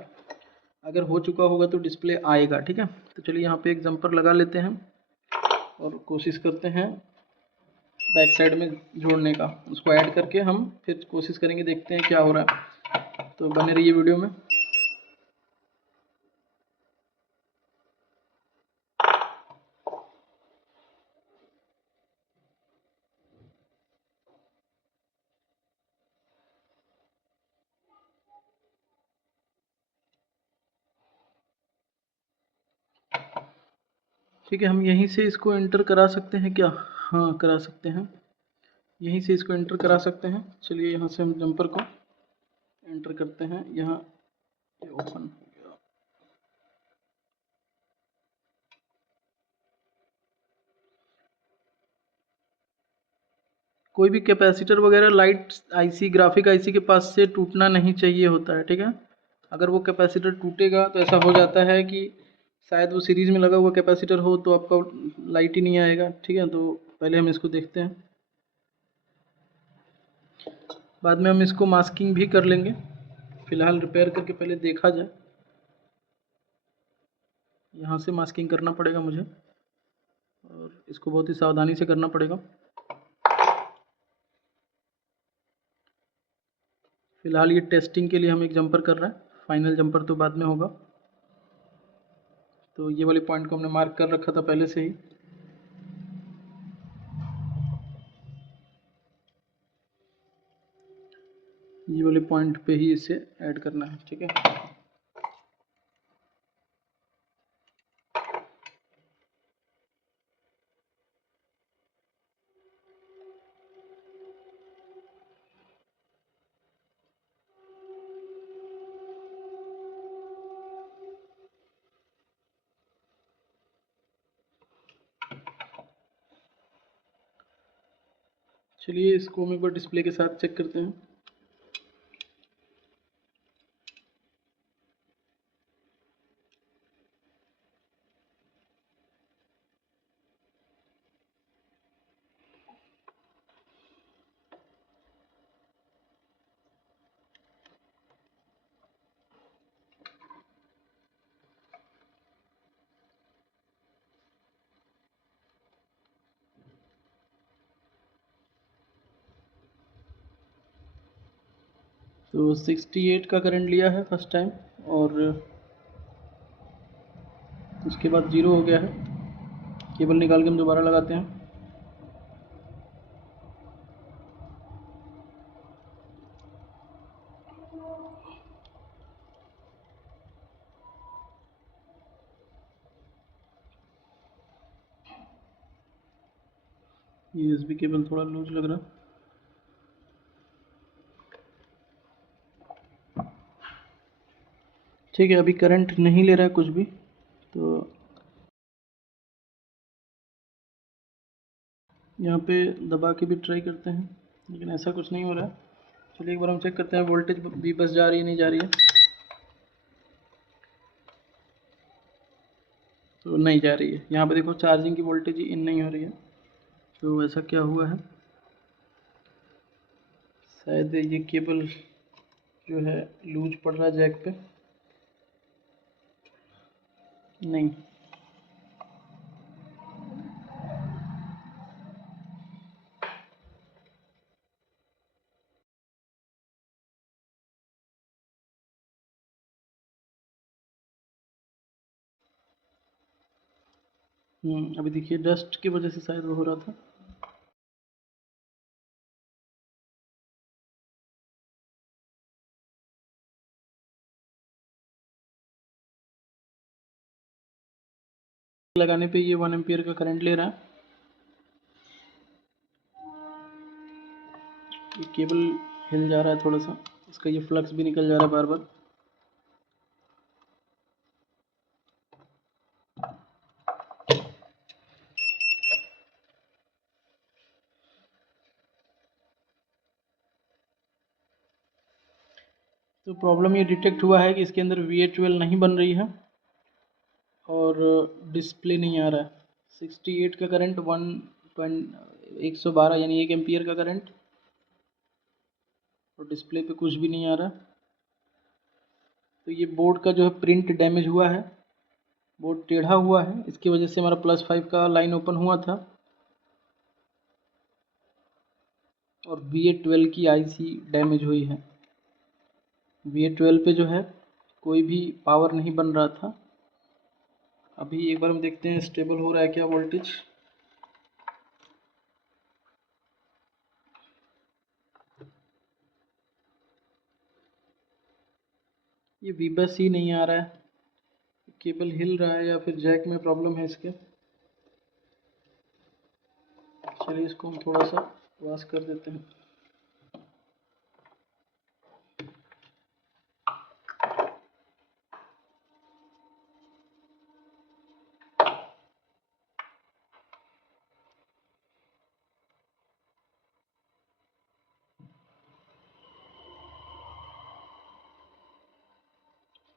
अगर हो चुका होगा तो डिस्प्ले आएगा। ठीक है, तो चलिए यहाँ पे एक जंपर लगा लेते हैं और कोशिश करते हैं बैक साइड में जोड़ने का। उसको ऐड करके हम फिर कोशिश करेंगे, देखते हैं क्या हो रहा है। तो बने रहिए वीडियो में। ठीक है, हम यहीं से इसको एंटर करा सकते हैं क्या। हाँ करा सकते हैं, यहीं से इसको एंटर करा सकते हैं। चलिए यहाँ से हम जंपर को एंटर करते हैं, यहाँ ओपन हो गया। कोई भी कैपेसिटर वगैरह लाइट आईसी, ग्राफिक आईसी के पास से टूटना नहीं चाहिए होता है, ठीक है। अगर वो कैपेसिटर टूटेगा तो ऐसा हो जाता है कि शायद वो सीरीज़ में लगा हुआ कैपेसिटर हो तो आपका लाइट ही नहीं आएगा, ठीक है। तो पहले हम इसको देखते हैं, बाद में हम इसको मास्किंग भी कर लेंगे। फ़िलहाल रिपेयर करके पहले देखा जाए। यहाँ से मास्किंग करना पड़ेगा मुझे, और इसको बहुत ही सावधानी से करना पड़ेगा। फ़िलहाल ये टेस्टिंग के लिए हम एक जंपर कर रहे हैं, फाइनल जंपर तो बाद में होगा। तो ये वाले पॉइंट को हमने मार्क कर रखा था पहले से ही। ये वाले पॉइंट पे ही इसे ऐड करना है, ठीक है। चलिए इसको हम एक बार डिस्प्ले के साथ चेक करते हैं। तो 68 का करंट लिया है फर्स्ट टाइम, और उसके बाद 0 हो गया है। केबल निकाल के हम दोबारा लगाते हैं। यूएसबी केबल थोड़ा लूज लग रहा। ठीक है, अभी करंट नहीं ले रहा है कुछ भी, तो यहाँ पे दबा के भी ट्राई करते हैं, लेकिन ऐसा कुछ नहीं हो रहा है। चलिए एक बार हम चेक करते हैं वोल्टेज भी बस जा रही है नहीं जा रही है। तो नहीं जा रही है, यहाँ पे देखो चार्जिंग की वोल्टेज ही इन नहीं हो रही है। तो ऐसा क्या हुआ है, शायद ये केबल जो है लूज पड़ रहा है जैक पे। नहीं, अभी देखिए डस्ट की वजह से शायद वो हो रहा था। लगाने पे ये 1 एम्पियर का करंट ले रहा है। ये केबल हिल जा रहा है थोड़ा सा, इसका ये फ्लक्स भी निकल जा रहा है बार बार। तो प्रॉब्लम ये डिटेक्ट हुआ है कि इसके अंदर VA12 नहीं बन रही है और डिस्प्ले नहीं आ रहा है। 68 का करंट 112 यानी 1 एम्पियर का करंट, और डिस्प्ले पे कुछ भी नहीं आ रहा। तो ये बोर्ड का जो है प्रिंट डैमेज हुआ है, बोर्ड टेढ़ा हुआ है, इसकी वजह से हमारा +5 का लाइन ओपन हुआ था, और VA12 की IC डैमेज हुई है। VA12 पे जो है कोई भी पावर नहीं बन रहा था। अभी एक बार हम देखते हैं स्टेबल हो रहा है क्या वोल्टेज। ये वीबस ही नहीं आ रहा है, केबल हिल रहा है या फिर जैक में प्रॉब्लम है इसके। चलिए इसको हम थोड़ा सा वॉश कर देते हैं।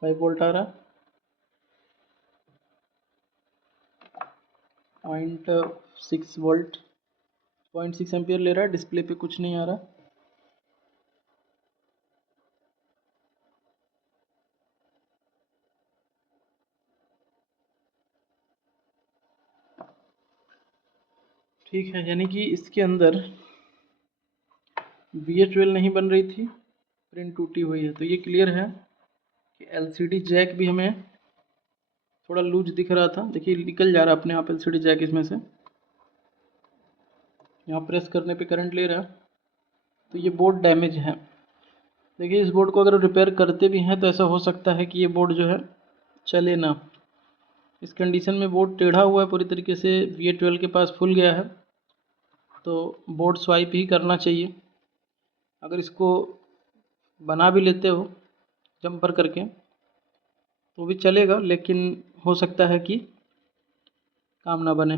फाइव वोल्ट आ रहा है, 0.6 वोल्ट, 0.6 एम्पियर ले रहा है। डिस्प्ले पे कुछ नहीं आ रहा। ठीक है, यानी कि इसके अंदर VA12 नहीं बन रही थी, प्रिंट टूटी हुई है। तो ये क्लियर है कि LCD जैक भी हमें थोड़ा लूज दिख रहा था। देखिए निकल जा रहा है अपने आप LCD जैक इसमें से। यहाँ प्रेस करने पे करंट ले रहा है, तो ये बोर्ड डैमेज है। देखिए इस बोर्ड को अगर रिपेयर करते भी हैं तो ऐसा हो सकता है कि ये बोर्ड जो है चले ना। इस कंडीशन में बोर्ड टेढ़ा हुआ है पूरी तरीके से, VA12 के पास फुल गया है, तो बोर्ड स्वाइप ही करना चाहिए। अगर इसको बना भी लेते हो जंपर करके तो भी चलेगा, लेकिन हो सकता है कि काम ना बने,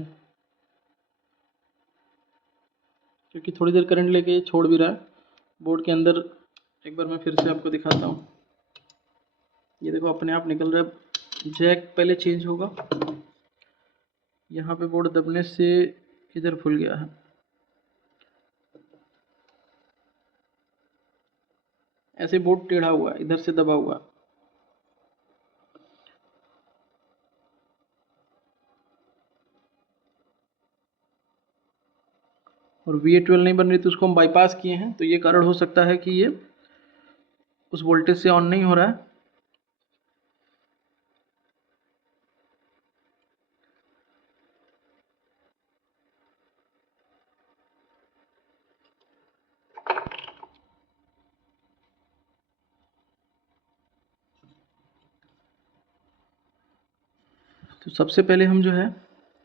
क्योंकि थोड़ी देर करंट लेके छोड़ भी रहा है बोर्ड के अंदर। एक बार मैं फिर से आपको दिखाता हूँ। ये देखो अपने आप निकल रहा है। जैक पहले चेंज होगा। यहाँ पे बोर्ड दबने से इधर फुल गया है। ऐसे बोर्ड टेढ़ा हुआ है, इधर से दबा हुआ है। और VA12 नहीं बन रही तो उसको हम बाईपास किए हैं, तो ये कारण हो सकता है कि ये उस वोल्टेज से ऑन नहीं हो रहा है। तो सबसे पहले हम जो है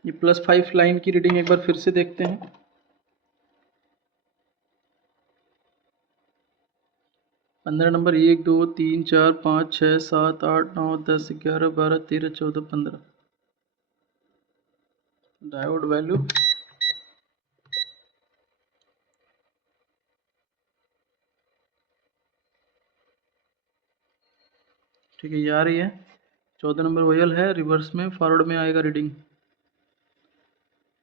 ये +5 लाइन की रीडिंग एक बार फिर से देखते हैं। पंद्रह नंबर 1 2 3 4 5 6 7 8 9 10 11 12 13 14 15 डायोड वैल्यू। ठीक है, ये आ रही है। 14 नंबर वोयल है, रिवर्स में फॉरवर्ड में आएगा रीडिंग।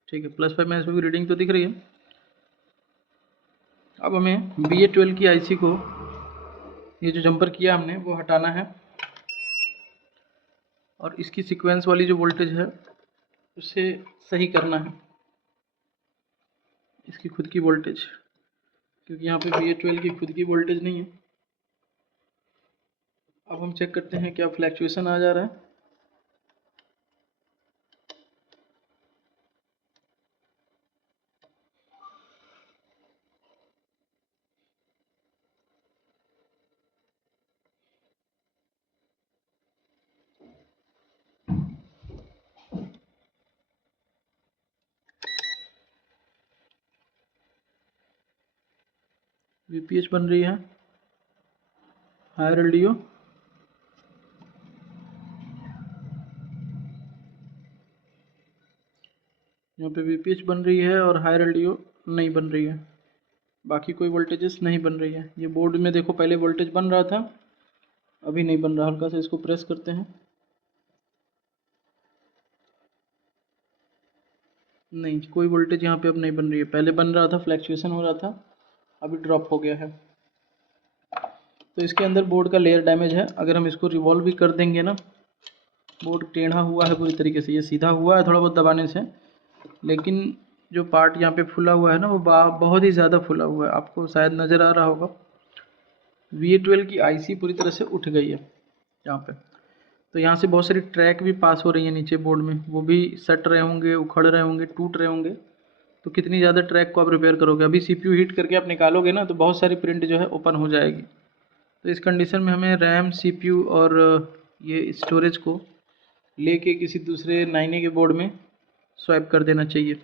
ठीक है, +5 में इसमें भी रीडिंग तो दिख रही है। अब हमें VA12 की IC को, ये जो जंपर किया हमने वो हटाना है, और इसकी सीक्वेंस वाली जो वोल्टेज है उसे सही करना है, इसकी खुद की वोल्टेज, क्योंकि यहाँ पे VA12 की खुद की वोल्टेज नहीं है। अब हम चेक करते हैं क्या फ्लैक्चुएशन आ जा रहा है। VPH बन रही है, हायर LDO, यहाँ पे VPH बन रही है और हायर LDO नहीं बन रही है। बाकी कोई वोल्टेजेस नहीं बन रही है। ये बोर्ड में देखो पहले वोल्टेज बन रहा था, अभी नहीं बन रहा। हल्का सा इसको प्रेस करते हैं, नहीं कोई वोल्टेज यहाँ पे अब नहीं बन रही है। पहले बन रहा था, फ्लैक्चुएशन हो रहा था, अभी ड्रॉप हो गया है। तो इसके अंदर बोर्ड का लेयर डैमेज है। अगर हम इसको रिवॉल्व भी कर देंगे ना, बोर्ड टेढ़ा हुआ है पूरी तरीके से। ये सीधा हुआ है थोड़ा बहुत दबाने से, लेकिन जो पार्ट यहाँ पे फुला हुआ है ना, वो बहुत ही ज़्यादा फुला हुआ है। आपको शायद नज़र आ रहा होगा। VA12 की IC पूरी तरह से उठ गई है यहाँ पे। तो यहाँ से बहुत सारी ट्रैक भी पास हो रही है नीचे बोर्ड में, वो भी सट रहे होंगे, उखड़ रहे होंगे, टूट रहे होंगे। तो कितनी ज़्यादा ट्रैक को आप रिपेयर करोगे। अभी CPU हीट करके आप निकालोगे ना, तो बहुत सारी प्रिंट जो है ओपन हो जाएगी। तो इस कंडीशन में हमें रैम, CPU और ये स्टोरेज को लेके किसी दूसरे 9A के बोर्ड में स्वैप कर देना चाहिए।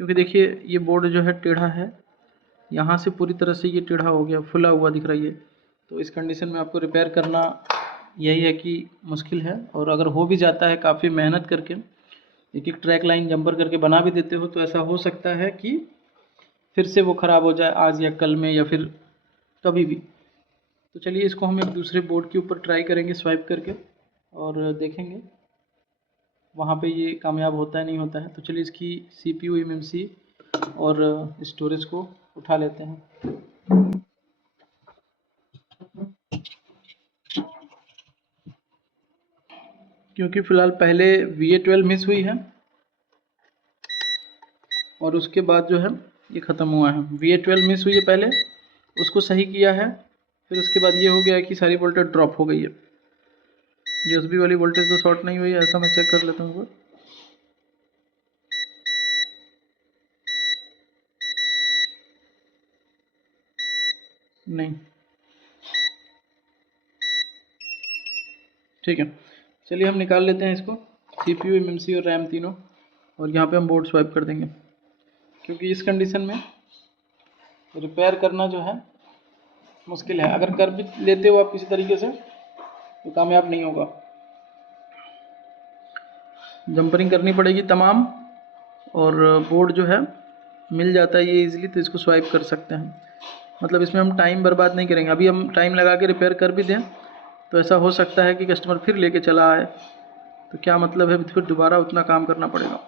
क्योंकि देखिए ये बोर्ड जो है टेढ़ा है, यहाँ से पूरी तरह से ये टेढ़ा हो गया, फुला हुआ दिख रहा है ये। तो इस कंडीशन में आपको रिपेयर करना यही है कि मुश्किल है, और अगर हो भी जाता है काफ़ी मेहनत करके एक एक ट्रैक लाइन जंपर करके बना भी देते हो, तो ऐसा हो सकता है कि फिर से वो ख़राब हो जाए आज या कल में या फिर कभी भी। तो चलिए इसको हम एक दूसरे बोर्ड के ऊपर ट्राई करेंगे स्वाइप करके और देखेंगे वहाँ पे ये कामयाब होता है नहीं होता है। तो चलिए इसकी CPU MMC और स्टोरेज को उठा लेते हैं। क्योंकि फ़िलहाल पहले VA12 मिस हुई है और उसके बाद जो है ये ख़त्म हुआ है। VA12 मिस हुई है पहले, उसको सही किया है, फिर उसके बाद ये हो गया है कि सारी वोल्टेज ड्रॉप हो गई है। USB वाली वोल्टेज तो शॉर्ट नहीं हुई है, ऐसा मैं चेक कर लेता हूँ। नहीं, ठीक है, चलिए हम निकाल लेते हैं इसको, CPU MMC और रैम तीनों, और यहाँ पे हम बोर्ड स्वाइप कर देंगे। क्योंकि इस कंडीशन में रिपेयर करना जो है मुश्किल है। अगर कर भी लेते हो आप किसी तरीके से तो कामयाब नहीं होगा, जंपरिंग करनी पड़ेगी तमाम, और बोर्ड जो है मिल जाता है ये इजीली, तो इसको स्वाइप कर सकते हैं। मतलब इसमें हम टाइम बर्बाद नहीं करेंगे। अभी हम टाइम लगा के रिपेयर कर भी दें तो ऐसा हो सकता है कि कस्टमर फिर लेके चला आए, तो क्या मतलब है फिर दोबारा उतना काम करना पड़ेगा।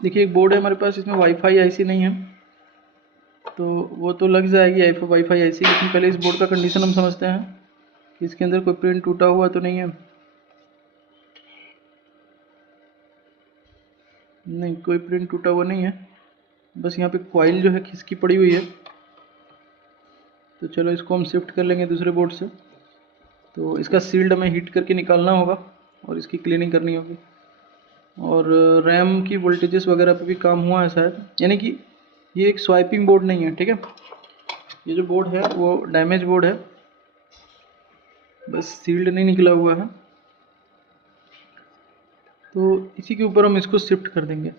देखिए एक बोर्ड है हमारे पास, इसमें वाईफाई आईसी नहीं है, तो वो तो लग जाएगी वाईफाई आईसी, लेकिन पहले इस बोर्ड का कंडीशन हम समझते हैं कि इसके अंदर कोई प्रिंट टूटा हुआ तो नहीं है। नहीं, कोई प्रिंट टूटा हुआ नहीं है, बस यहाँ पे कॉइल जो है खिसकी पड़ी हुई है। तो चलो इसको हम शिफ्ट कर लेंगे दूसरे बोर्ड से। तो इसका सील्ड हमें हीट करके निकालना होगा और इसकी क्लीनिंग करनी होगी। और रैम की वोल्टेजेस वगैरह पे भी काम हुआ है शायद, यानी कि ये एक स्वाइपिंग बोर्ड नहीं है, ठीक है। ये जो बोर्ड है वो डैमेज बोर्ड है, बस सील्ड नहीं निकला हुआ है। तो इसी के ऊपर हम इसको शिफ्ट कर देंगे,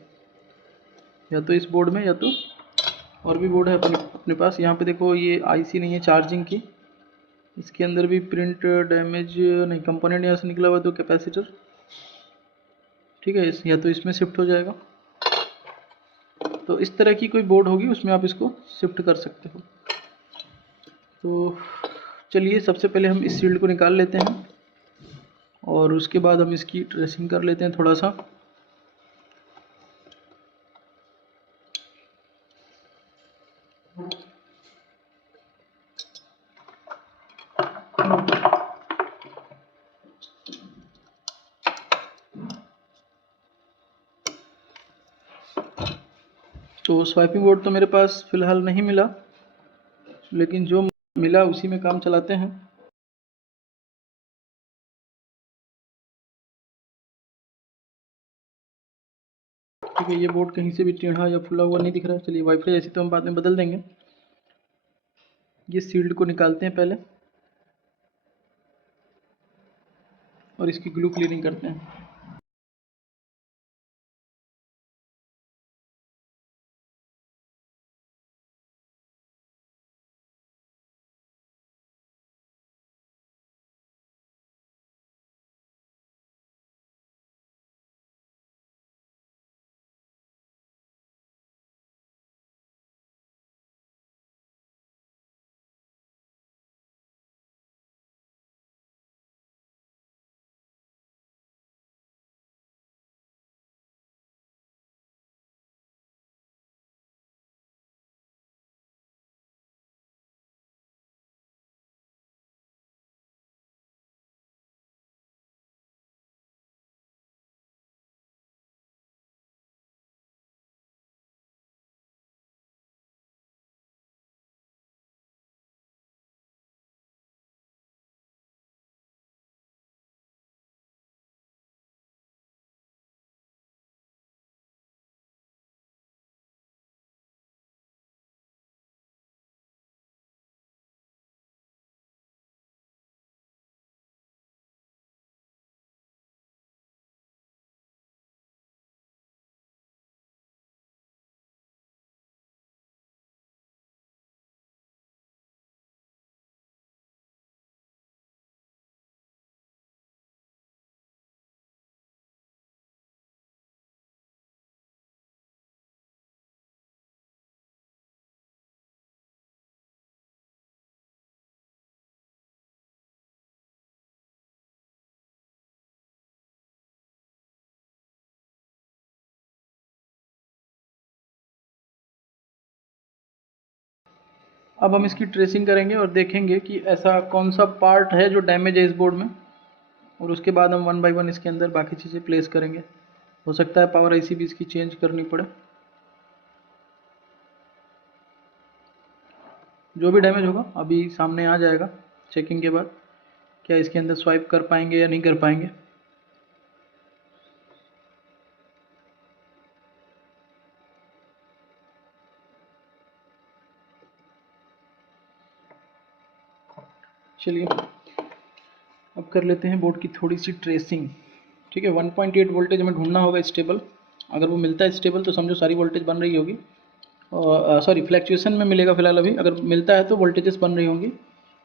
या तो इस बोर्ड में, या तो और भी बोर्ड है अपने अपने पास। यहाँ पे देखो ये आईसी नहीं है चार्जिंग की, इसके अंदर भी प्रिंट डैमेज नहीं, कंपोनेंट यहाँ से निकला हुआ, तो कैपेसिटर, ठीक है, या तो इसमें शिफ्ट हो जाएगा। तो इस तरह की कोई बोर्ड होगी उसमें आप इसको शिफ्ट कर सकते हो। तो चलिए सबसे पहले हम इस शील्ड को निकाल लेते हैं और उसके बाद हम इसकी ट्रेसिंग कर लेते हैं थोड़ा सा। तो स्वाइपिंग बोर्ड तो मेरे पास फ़िलहाल नहीं मिला, लेकिन जो मिला उसी में काम चलाते हैं। ठीक है, ये बोर्ड कहीं से भी टेढ़ा या फुला हुआ नहीं दिख रहा है। चलिए वाईफाई ऐसी तो हम बाद में बदल देंगे। ये शील्ड को निकालते हैं पहले और इसकी ग्लू क्लीनिंग करते हैं। अब हम इसकी ट्रेसिंग करेंगे और देखेंगे कि ऐसा कौन सा पार्ट है जो डैमेज है इस बोर्ड में, और उसके बाद हम 1 बाय 1 इसके अंदर बाकी चीज़ें प्लेस करेंगे। हो सकता है पावर आईसी भी इसकी चेंज करनी पड़े। जो भी डैमेज होगा अभी सामने आ जाएगा चेकिंग के बाद, क्या इसके अंदर स्वाइप कर पाएंगे या नहीं कर पाएंगे। चलिए अब कर लेते हैं बोर्ड की थोड़ी सी ट्रेसिंग। ठीक है, 1.8 वोल्टेज हमें ढूंढना होगा स्टेबल। अगर वो मिलता है स्टेबल तो समझो सारी वोल्टेज बन रही होगी, और सॉरी फ्लैक्चुएशन में मिलेगा फिलहाल अभी। अगर मिलता है तो वोल्टेजेस बन रही होंगी।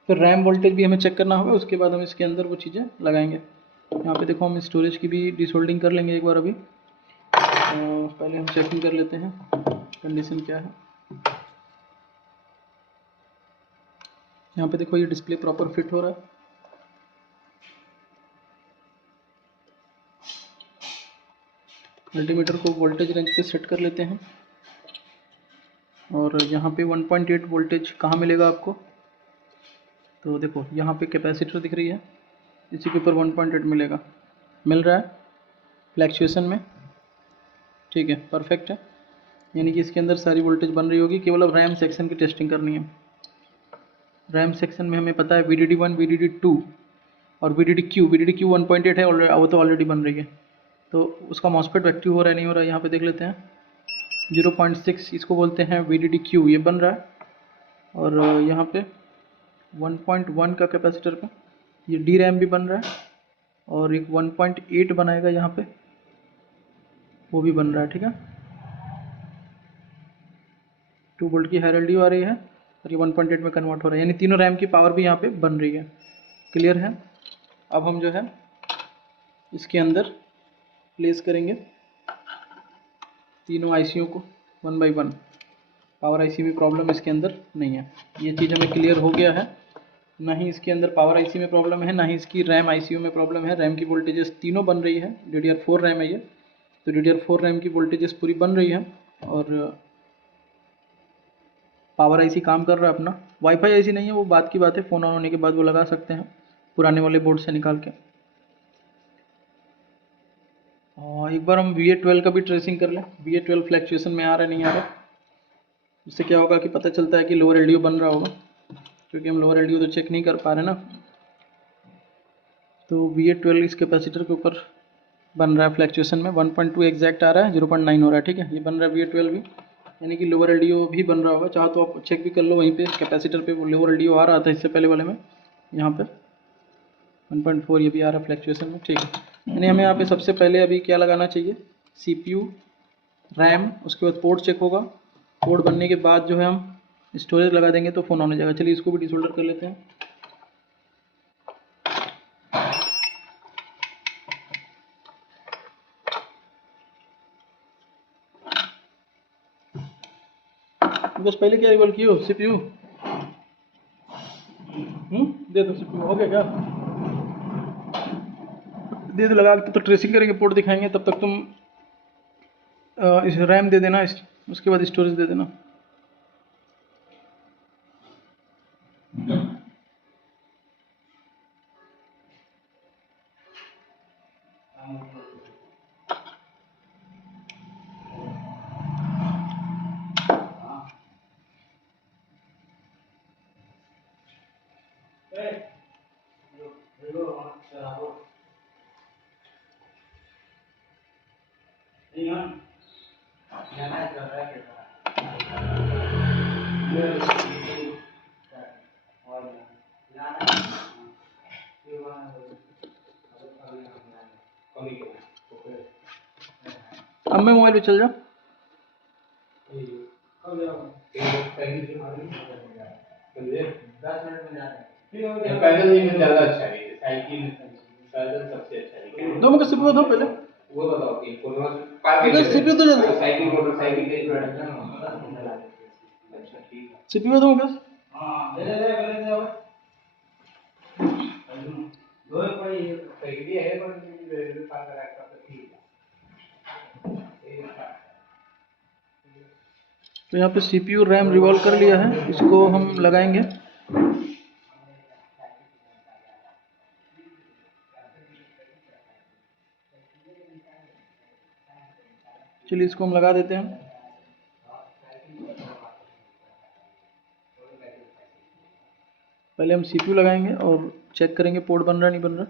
फिर रैम वोल्टेज भी हमें चेक करना होगा, उसके बाद हम इसके अंदर वो चीज़ें लगाएंगे। यहाँ पे देखो हम स्टोरेज की भी डिसोल्डिंग कर लेंगे एक बार अभी। पहले हम चेकिंग कर लेते हैं कंडीशन क्या है। यहाँ पे देखो ये डिस्प्ले प्रॉपर फिट हो रहा है। मल्टीमीटर को वोल्टेज रेंज पे सेट कर लेते हैं, और यहाँ पे 1.8 वोल्टेज कहाँ मिलेगा आपको, तो देखो यहाँ पे कैपेसिटर दिख रही है, इसी के ऊपर 1.8 मिलेगा, मिल रहा है फ्लैक्चुएशन में। ठीक है, परफेक्ट है, यानी कि इसके अंदर सारी वोल्टेज बन रही होगी। केवल अब रैम सेक्शन की टेस्टिंग करनी है। रैम सेक्शन में हमें पता है VDD1 VDD2 और VDDQ 1.8 है, वो तो ऑलरेडी बन रही है। तो उसका मॉसफेट एक्टिव हो रहा है नहीं हो रहा है, यहाँ पे देख लेते हैं। 0.6 इसको बोलते हैं VDDQ, ये बन रहा है। और यहाँ पे 1.1 का कैपेसिटर पे ये DRAM भी बन रहा है, और एक 1.8 बनाएगा यहाँ पे, वो भी बन रहा है। ठीक है, 2 वोल्ट की हायर एलडीओ आ रही है और ये 1.8 में कन्वर्ट हो रहा है, यानी तीनों रैम की पावर भी यहाँ पे बन रही है। क्लियर है। अब हम जो है इसके अंदर प्लेस करेंगे तीनों आईसीओ को 1 बाय 1। पावर आईसी में प्रॉब्लम इसके अंदर नहीं है, ये चीज़ हमें क्लियर हो गया है। ना ही इसके अंदर पावर आईसी में प्रॉब्लम है, ना ही इसकी रैम आईसीयू में प्रॉब्लम है। रैम की वोल्टेजेस तीनों बन रही है, DDR4 रैम है ये, तो DDR4 रैम की वोल्टेजेस पूरी बन रही है, और पावर आईसी काम कर रहा है अपना। वाईफाई आईसी नहीं है, वो बात की बात है, फ़ोन ऑन होने के बाद वो लगा सकते हैं पुराने वाले बोर्ड से निकाल के। और एक बार हम VA12 का भी ट्रेसिंग कर लें, VA12 फ्लैक्चुएशन में आ रहा है नहीं आ रहा। इससे क्या होगा कि पता चलता है कि लोअर एलडीओ बन रहा होगा, क्योंकि हम लोअर एलडीओ तो चेक नहीं कर पा रहे ना। तो VA12 इस कैपेसिटर के ऊपर बन रहा है फ्लैक्चुएशन में, 1.2 एग्जैक्ट आ रहा है, 0.9 हो रहा है। ठीक है, ये बन रहा है VA12 भी, यानी कि लोअर एलडीओ भी बन रहा होगा। चाहो तो आप चेक भी कर लो वहीं पे कैपेसिटर पे, वो लोअर एलडीओ आ रहा था इससे पहले वाले में, यहाँ पे 1.4 ये भी आ रहा है फ्लैक्चुएशन में। ठीक है, यानी हमें यहाँ पे सबसे पहले अभी क्या लगाना चाहिए, CPU, रैम, उसके बाद पोर्ट चेक होगा। पोर्ट बनने के बाद जो है हम स्टोरेज लगा देंगे तो फ़ोन ऑन हो जाएगा। चलिए इसको भी डिसोल्डर कर लेते हैं। बस पहले क्या रिवॉल्व कियो CPU, दे दो CPU, हो गया क्या, दे दो लगा के। तो ट्रेसिंग करेंगे, पोर्ट दिखाएंगे, तब तक तुम इस रैम दे देना, उसके बाद स्टोरेज दे देना। अब मैं मोबाइल पे चल जाऊँ। पैदल नहीं में ज़्यादा अच्छा है, साइकिल पैदल सबसे अच्छा है। दो मुझे CPU दो पहले, वो बताओ कि CPU तो जल्दी, साइकिल मोटरसाइकिल के अच्छा ठीक है। CPU दो मुझे। हाँ ले ले ले ले अब दो कोई साइकिल है पर रेलवे पार करा तो ठीक है। तो यहाँ पे CPU रैम रिवॉल्व कर लिया है, इसको हम लगाएंगे। चलिए इसको हम लगा देते हैं। पहले हम CPU लगाएंगे और चेक करेंगे पोर्ट बन रहा नहीं बन रहा।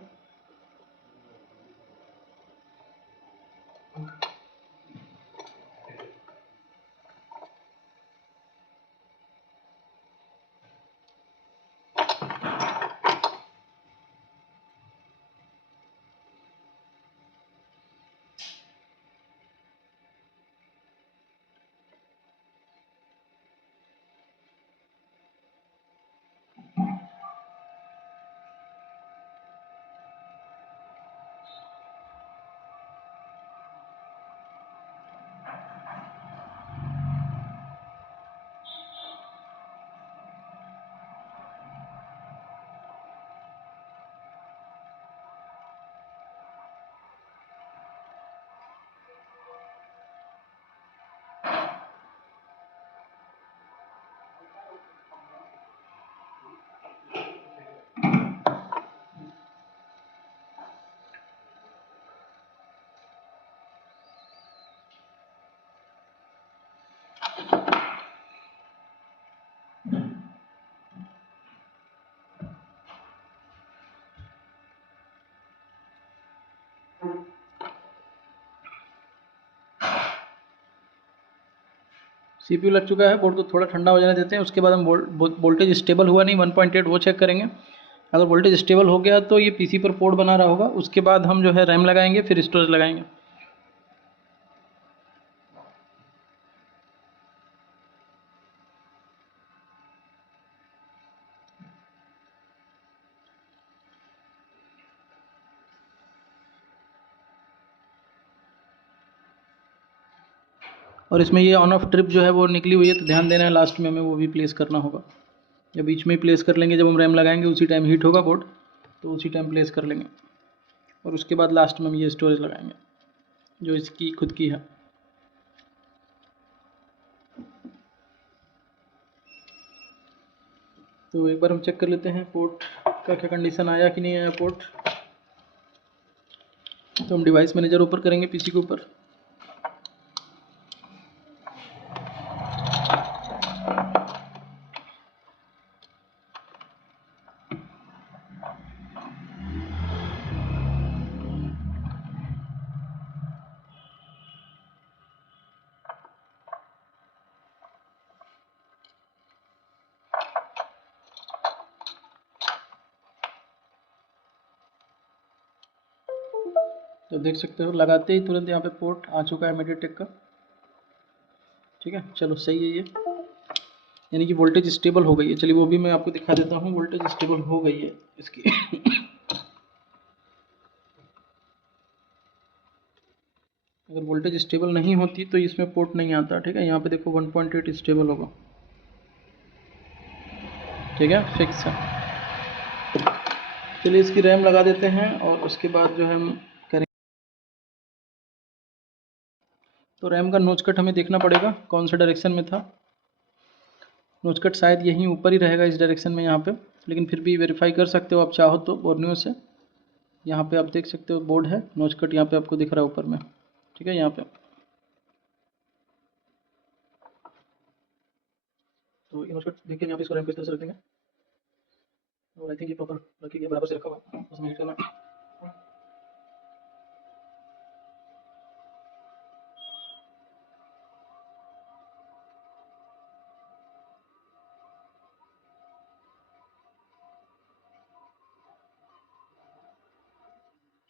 CPU लग चुका है, बोर्ड को थोड़ा ठंडा हो जाने देते हैं। उसके बाद हम वोल्टेज स्टेबल हुआ नहीं 1.8 वो चेक करेंगे। अगर वोल्टेज स्टेबल हो गया तो ये PC पर पोर्ट बना रहा होगा। उसके बाद हम जो है रैम लगाएंगे, फिर स्टोरेज लगाएंगे। और इसमें ये ऑन ऑफ ट्रिप जो है वो निकली हुई है, तो ध्यान देना है, लास्ट में हमें वो भी प्लेस करना होगा, या बीच में ही प्लेस कर लेंगे। जब हम रैम लगाएंगे उसी टाइम हीट होगा बोर्ड, तो उसी टाइम प्लेस कर लेंगे। और उसके बाद लास्ट में हम ये स्टोरेज लगाएंगे जो इसकी खुद की है। तो एक बार हम चेक कर लेते हैं पोर्ट का क्या कंडीशन आया कि नहीं आया पोर्ट। तो हम डिवाइस मैनेजर ऊपर करेंगे PC के ऊपर। तो देख सकते हो लगाते ही तुरंत यहाँ पे पोर्ट आ चुका है मीडियाटेक का। ठीक है, चलो सही है ये, यानी कि वोल्टेज स्टेबल हो गई है। चलिए वो भी मैं आपको दिखा देता हूँ, वोल्टेज स्टेबल हो गई है इसकी। अगर वोल्टेज स्टेबल नहीं होती तो इसमें पोर्ट नहीं आता। ठीक है, यहाँ पे देखो 1.8 स्टेबल होगा। ठीक है, फिक्स है। चलिए इसकी रैम लगा देते हैं और उसके बाद जो है हम करेंगे। तो रैम का नोच कट हमें देखना पड़ेगा कौन सा डायरेक्शन में था। नोच कट शायद यहीं ऊपर ही रहेगा इस डायरेक्शन में यहाँ पे, लेकिन फिर भी वेरीफाई कर सकते हो आप चाहो तो बोर्नियो से। यहाँ पे आप देख सकते हो बोर्ड है, नोच कट यहाँ पे आपको दिख रहा है ऊपर में। ठीक है, यहाँ पे तो नोच कट देखिए यहाँ पे, इसको रैम को इस तरह से रख देंगे और आई थिंक ये प्रॉपर रखिए, बराबर से रखा हुआ है, उसमें हीट करना।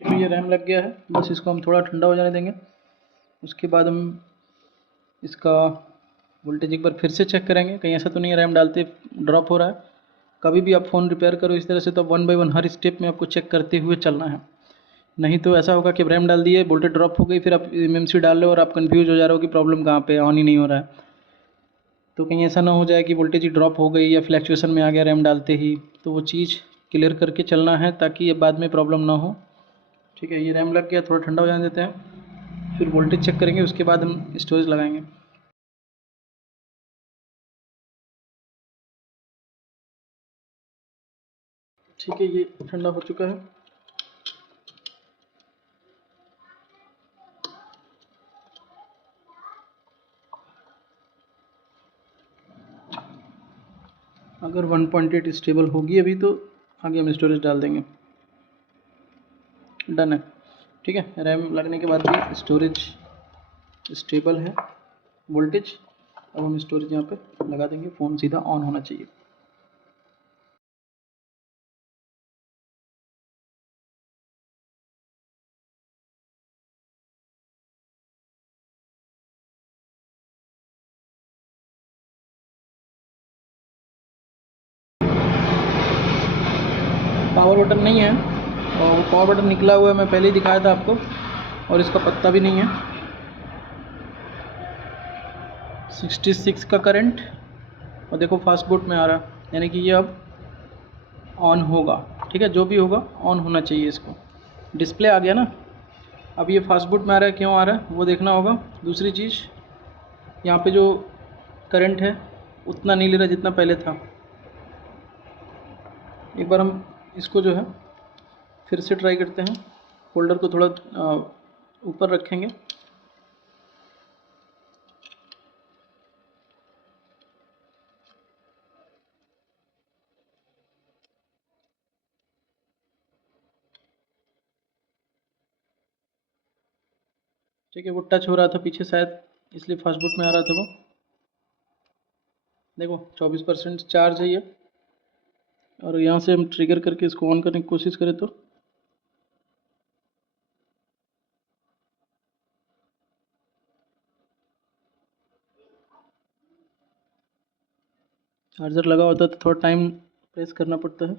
तो ये रैम लग गया है, बस इसको हम थोड़ा ठंडा हो जाने देंगे। उसके बाद हम इसका वोल्टेज एक बार फिर से चेक करेंगे, कहीं ऐसा तो नहीं है रैम डालते ड्रॉप हो रहा है। कभी भी आप फ़ोन रिपेयर करो इस तरह से, तो 1 बाय 1 हर स्टेप में आपको चेक करते हुए चलना है। नहीं तो ऐसा होगा कि रैम डाल दिए, वोल्टेज ड्रॉप हो गई, फिर आप MMC डाल लो और आप कंफ्यूज हो जा रहे हो कि प्रॉब्लम कहाँ पे, ऑन ही नहीं हो रहा है। तो कहीं ऐसा ना हो जाए कि वोल्टेज ही ड्रॉप हो गई या फ्लैक्चुएशन में आ गया रैम डालते ही, तो वो चीज़ क्लियर करके चलना है ताकि ये बाद में प्रॉब्लम ना हो। ठीक है, ये रैम लग गया, थोड़ा ठंडा हो जाने देते हैं, फिर वोल्टेज चेक करेंगे, उसके बाद हम स्टोरेज लगाएंगे। ठीक है, ये ठंडा हो चुका है। अगर 1.8 स्टेबल होगी अभी तो आगे हम स्टोरेज डाल देंगे। डन है, ठीक है। रैम लगने के बाद भी स्टोरेज स्टेबल है वोल्टेज। अब हम स्टोरेज यहाँ पे लगा देंगे, फ़ोन सीधा ऑन होना चाहिए। पावर बटन नहीं है, और पावर बटन निकला हुआ है, मैं पहले ही दिखाया था आपको, और इसका पत्ता भी नहीं है। 66 का करंट, और देखो फास्ट बूट में आ रहा है, यानी कि ये अब ऑन होगा। ठीक है, जो भी होगा ऑन होना चाहिए इसको। डिस्प्ले आ गया ना, अब ये फास्ट बूट में आ रहा है, क्यों आ रहा है वो देखना होगा। दूसरी चीज़, यहाँ पे जो करंट है उतना नहीं ले रहा जितना पहले था। एक बार हम इसको जो है फिर से ट्राई करते हैं। होल्डर को थोड़ा ऊपर रखेंगे, ठीक है। वो टच हो रहा था पीछे शायद, इसलिए फास्ट बूट में आ रहा था वो। देखो 24% चार्ज है ये, और यहाँ से हम ट्रिगर करके इसको ऑन करने की कोशिश करें तो चार्जर लगा होता है तो थोड़ा टाइम प्रेस करना पड़ता है।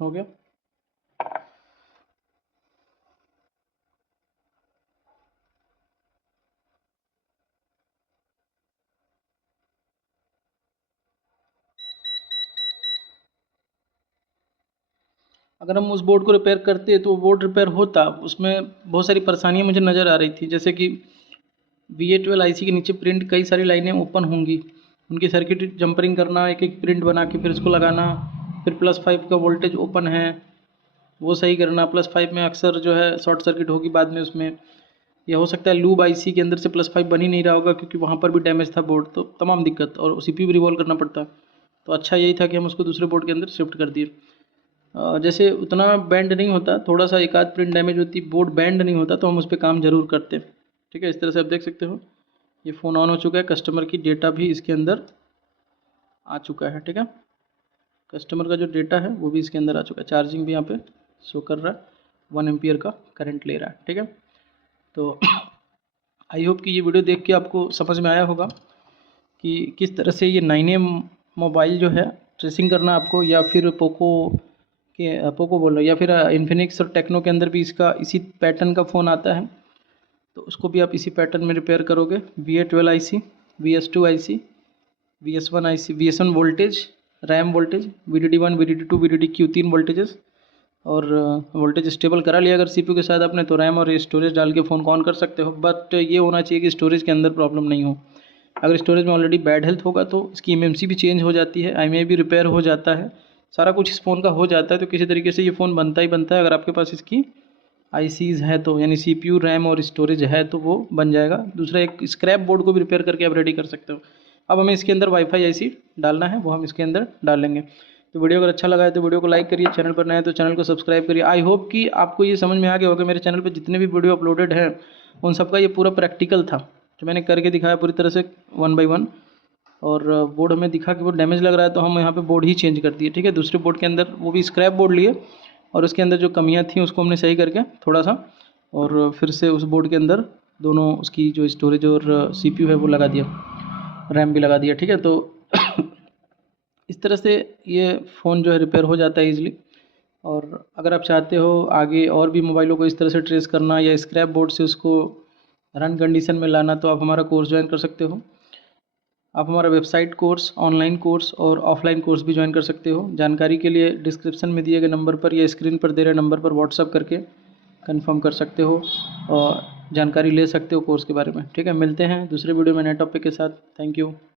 हो गया। अगर हम उस बोर्ड को रिपेयर करते तो वो बोर्ड रिपेयर होता, उसमें बहुत सारी परेशानियाँ मुझे नज़र आ रही थी। जैसे कि VA12 IC के नीचे प्रिंट कई सारी लाइनें ओपन होंगी, उनकी सर्किट जंपरिंग करना, एक एक प्रिंट बना के फिर उसको लगाना। फिर +5 का वोल्टेज ओपन है वो सही करना। +5 में अक्सर जो है शॉर्ट सर्किट होगी बाद में उसमें, या हो सकता है लूब IC के अंदर से +5 बन ही नहीं रहा होगा क्योंकि वहाँ पर भी डैमेज था बोर्ड। तो तमाम दिक्कत, और CPU भी रिवॉल्व करना पड़ता। तो अच्छा यही था कि हम उसको दूसरे बोर्ड के अंदर शिफ्ट कर दिए। जैसे उतना बैंड नहीं होता, थोड़ा सा एक आध प्रिंट डैमेज होती, बोर्ड बैंड नहीं होता, तो हम उस पर काम ज़रूर करते। ठीक है, इस तरह से आप देख सकते हो ये फ़ोन ऑन हो चुका है। कस्टमर की डेटा भी इसके अंदर आ चुका है। ठीक है, कस्टमर का जो डेटा है वो भी इसके अंदर आ चुका है। चार्जिंग भी यहाँ पे शो कर रहा है, 1 एम्पियर का करंट ले रहा है। ठीक है, तो आई होप कि ये वीडियो देख के आपको समझ में आया होगा कि किस तरह से ये 9A मोबाइल जो है ट्रेसिंग करना आपको, या फिर पोको बोलो, या फिर इन्फिनिक्स और टेक्नो के अंदर भी इसका इसी पैटर्न का फ़ोन आता है, तो उसको भी आप इसी पैटर्न में रिपेयर करोगे। VA12 IC, VS2 IC, VS1 IC, VS1 voltage, RAM voltage, VDD1, VDD2, VDDQ 3 voltages, और वोल्टेज स्टेबल करा लिया अगर CPU के साथ आपने, तो रैम और स्टोरेज डाल के फ़ोन को ऑन कर सकते हो। बट ये होना चाहिए कि स्टोरेज के अंदर प्रॉब्लम नहीं हो। अगर स्टोरेज में ऑलरेडी बैड हेल्थ होगा तो इसकी MMC भी चेंज हो जाती है, IMEI भी रिपेयर हो जाता है, सारा कुछ इस फ़ोन का हो जाता है। तो किसी तरीके से ये फ़ोन बनता ही बनता है। अगर आपके पास इसकी ICs है तो, यानी CPU, रैम और स्टोरेज है तो वो बन जाएगा। दूसरा, एक स्क्रैप बोर्ड को भी रिपेयर करके आप रेडी कर सकते हो। अब हमें इसके अंदर वाईफाई IC डालना है, वो हम इसके अंदर डाल लेंगे। तो वीडियो अगर अच्छा लगा है तो वीडियो को लाइक करिए, चैनल पर नए हैं तो चैनल को सब्सक्राइब करिए। आई होप कि आपको ये समझ में आ गया होगा मेरे चैनल पर जितने भी वीडियो अपलोडेड हैं उन सबका ये पूरा प्रैक्टिकल था, जो मैंने करके दिखाया पूरी तरह से 1 by 1। और बोर्ड हमें दिखा कि वो डैमेज लग रहा है तो हम यहाँ पे बोर्ड ही चेंज कर दिए। ठीक है, दूसरे बोर्ड के अंदर वो भी स्क्रैप बोर्ड लिए, और उसके अंदर जो कमियाँ थी उसको हमने सही करके थोड़ा सा, और फिर से उस बोर्ड के अंदर दोनों उसकी जो स्टोरेज और CPU है वो लगा दिया, रैम भी लगा दिया। ठीक है, तो इस तरह से ये फ़ोन जो है रिपेयर हो जाता है ईज़िली। और अगर आप चाहते हो आगे और भी मोबाइलों को इस तरह से ट्रेस करना या स्क्रैप बोर्ड से उसको रन कंडीशन में लाना, तो आप हमारा कोर्स ज्वाइन कर सकते हो। आप हमारा वेबसाइट कोर्स, ऑनलाइन कोर्स और ऑफलाइन कोर्स भी ज्वाइन कर सकते हो। जानकारी के लिए डिस्क्रिप्शन में दिए गए नंबर पर या स्क्रीन पर दे रहे नंबर पर व्हाट्सअप करके कंफर्म कर सकते हो और जानकारी ले सकते हो कोर्स के बारे में। ठीक है, मिलते हैं दूसरे वीडियो में नए टॉपिक के साथ। Thank you.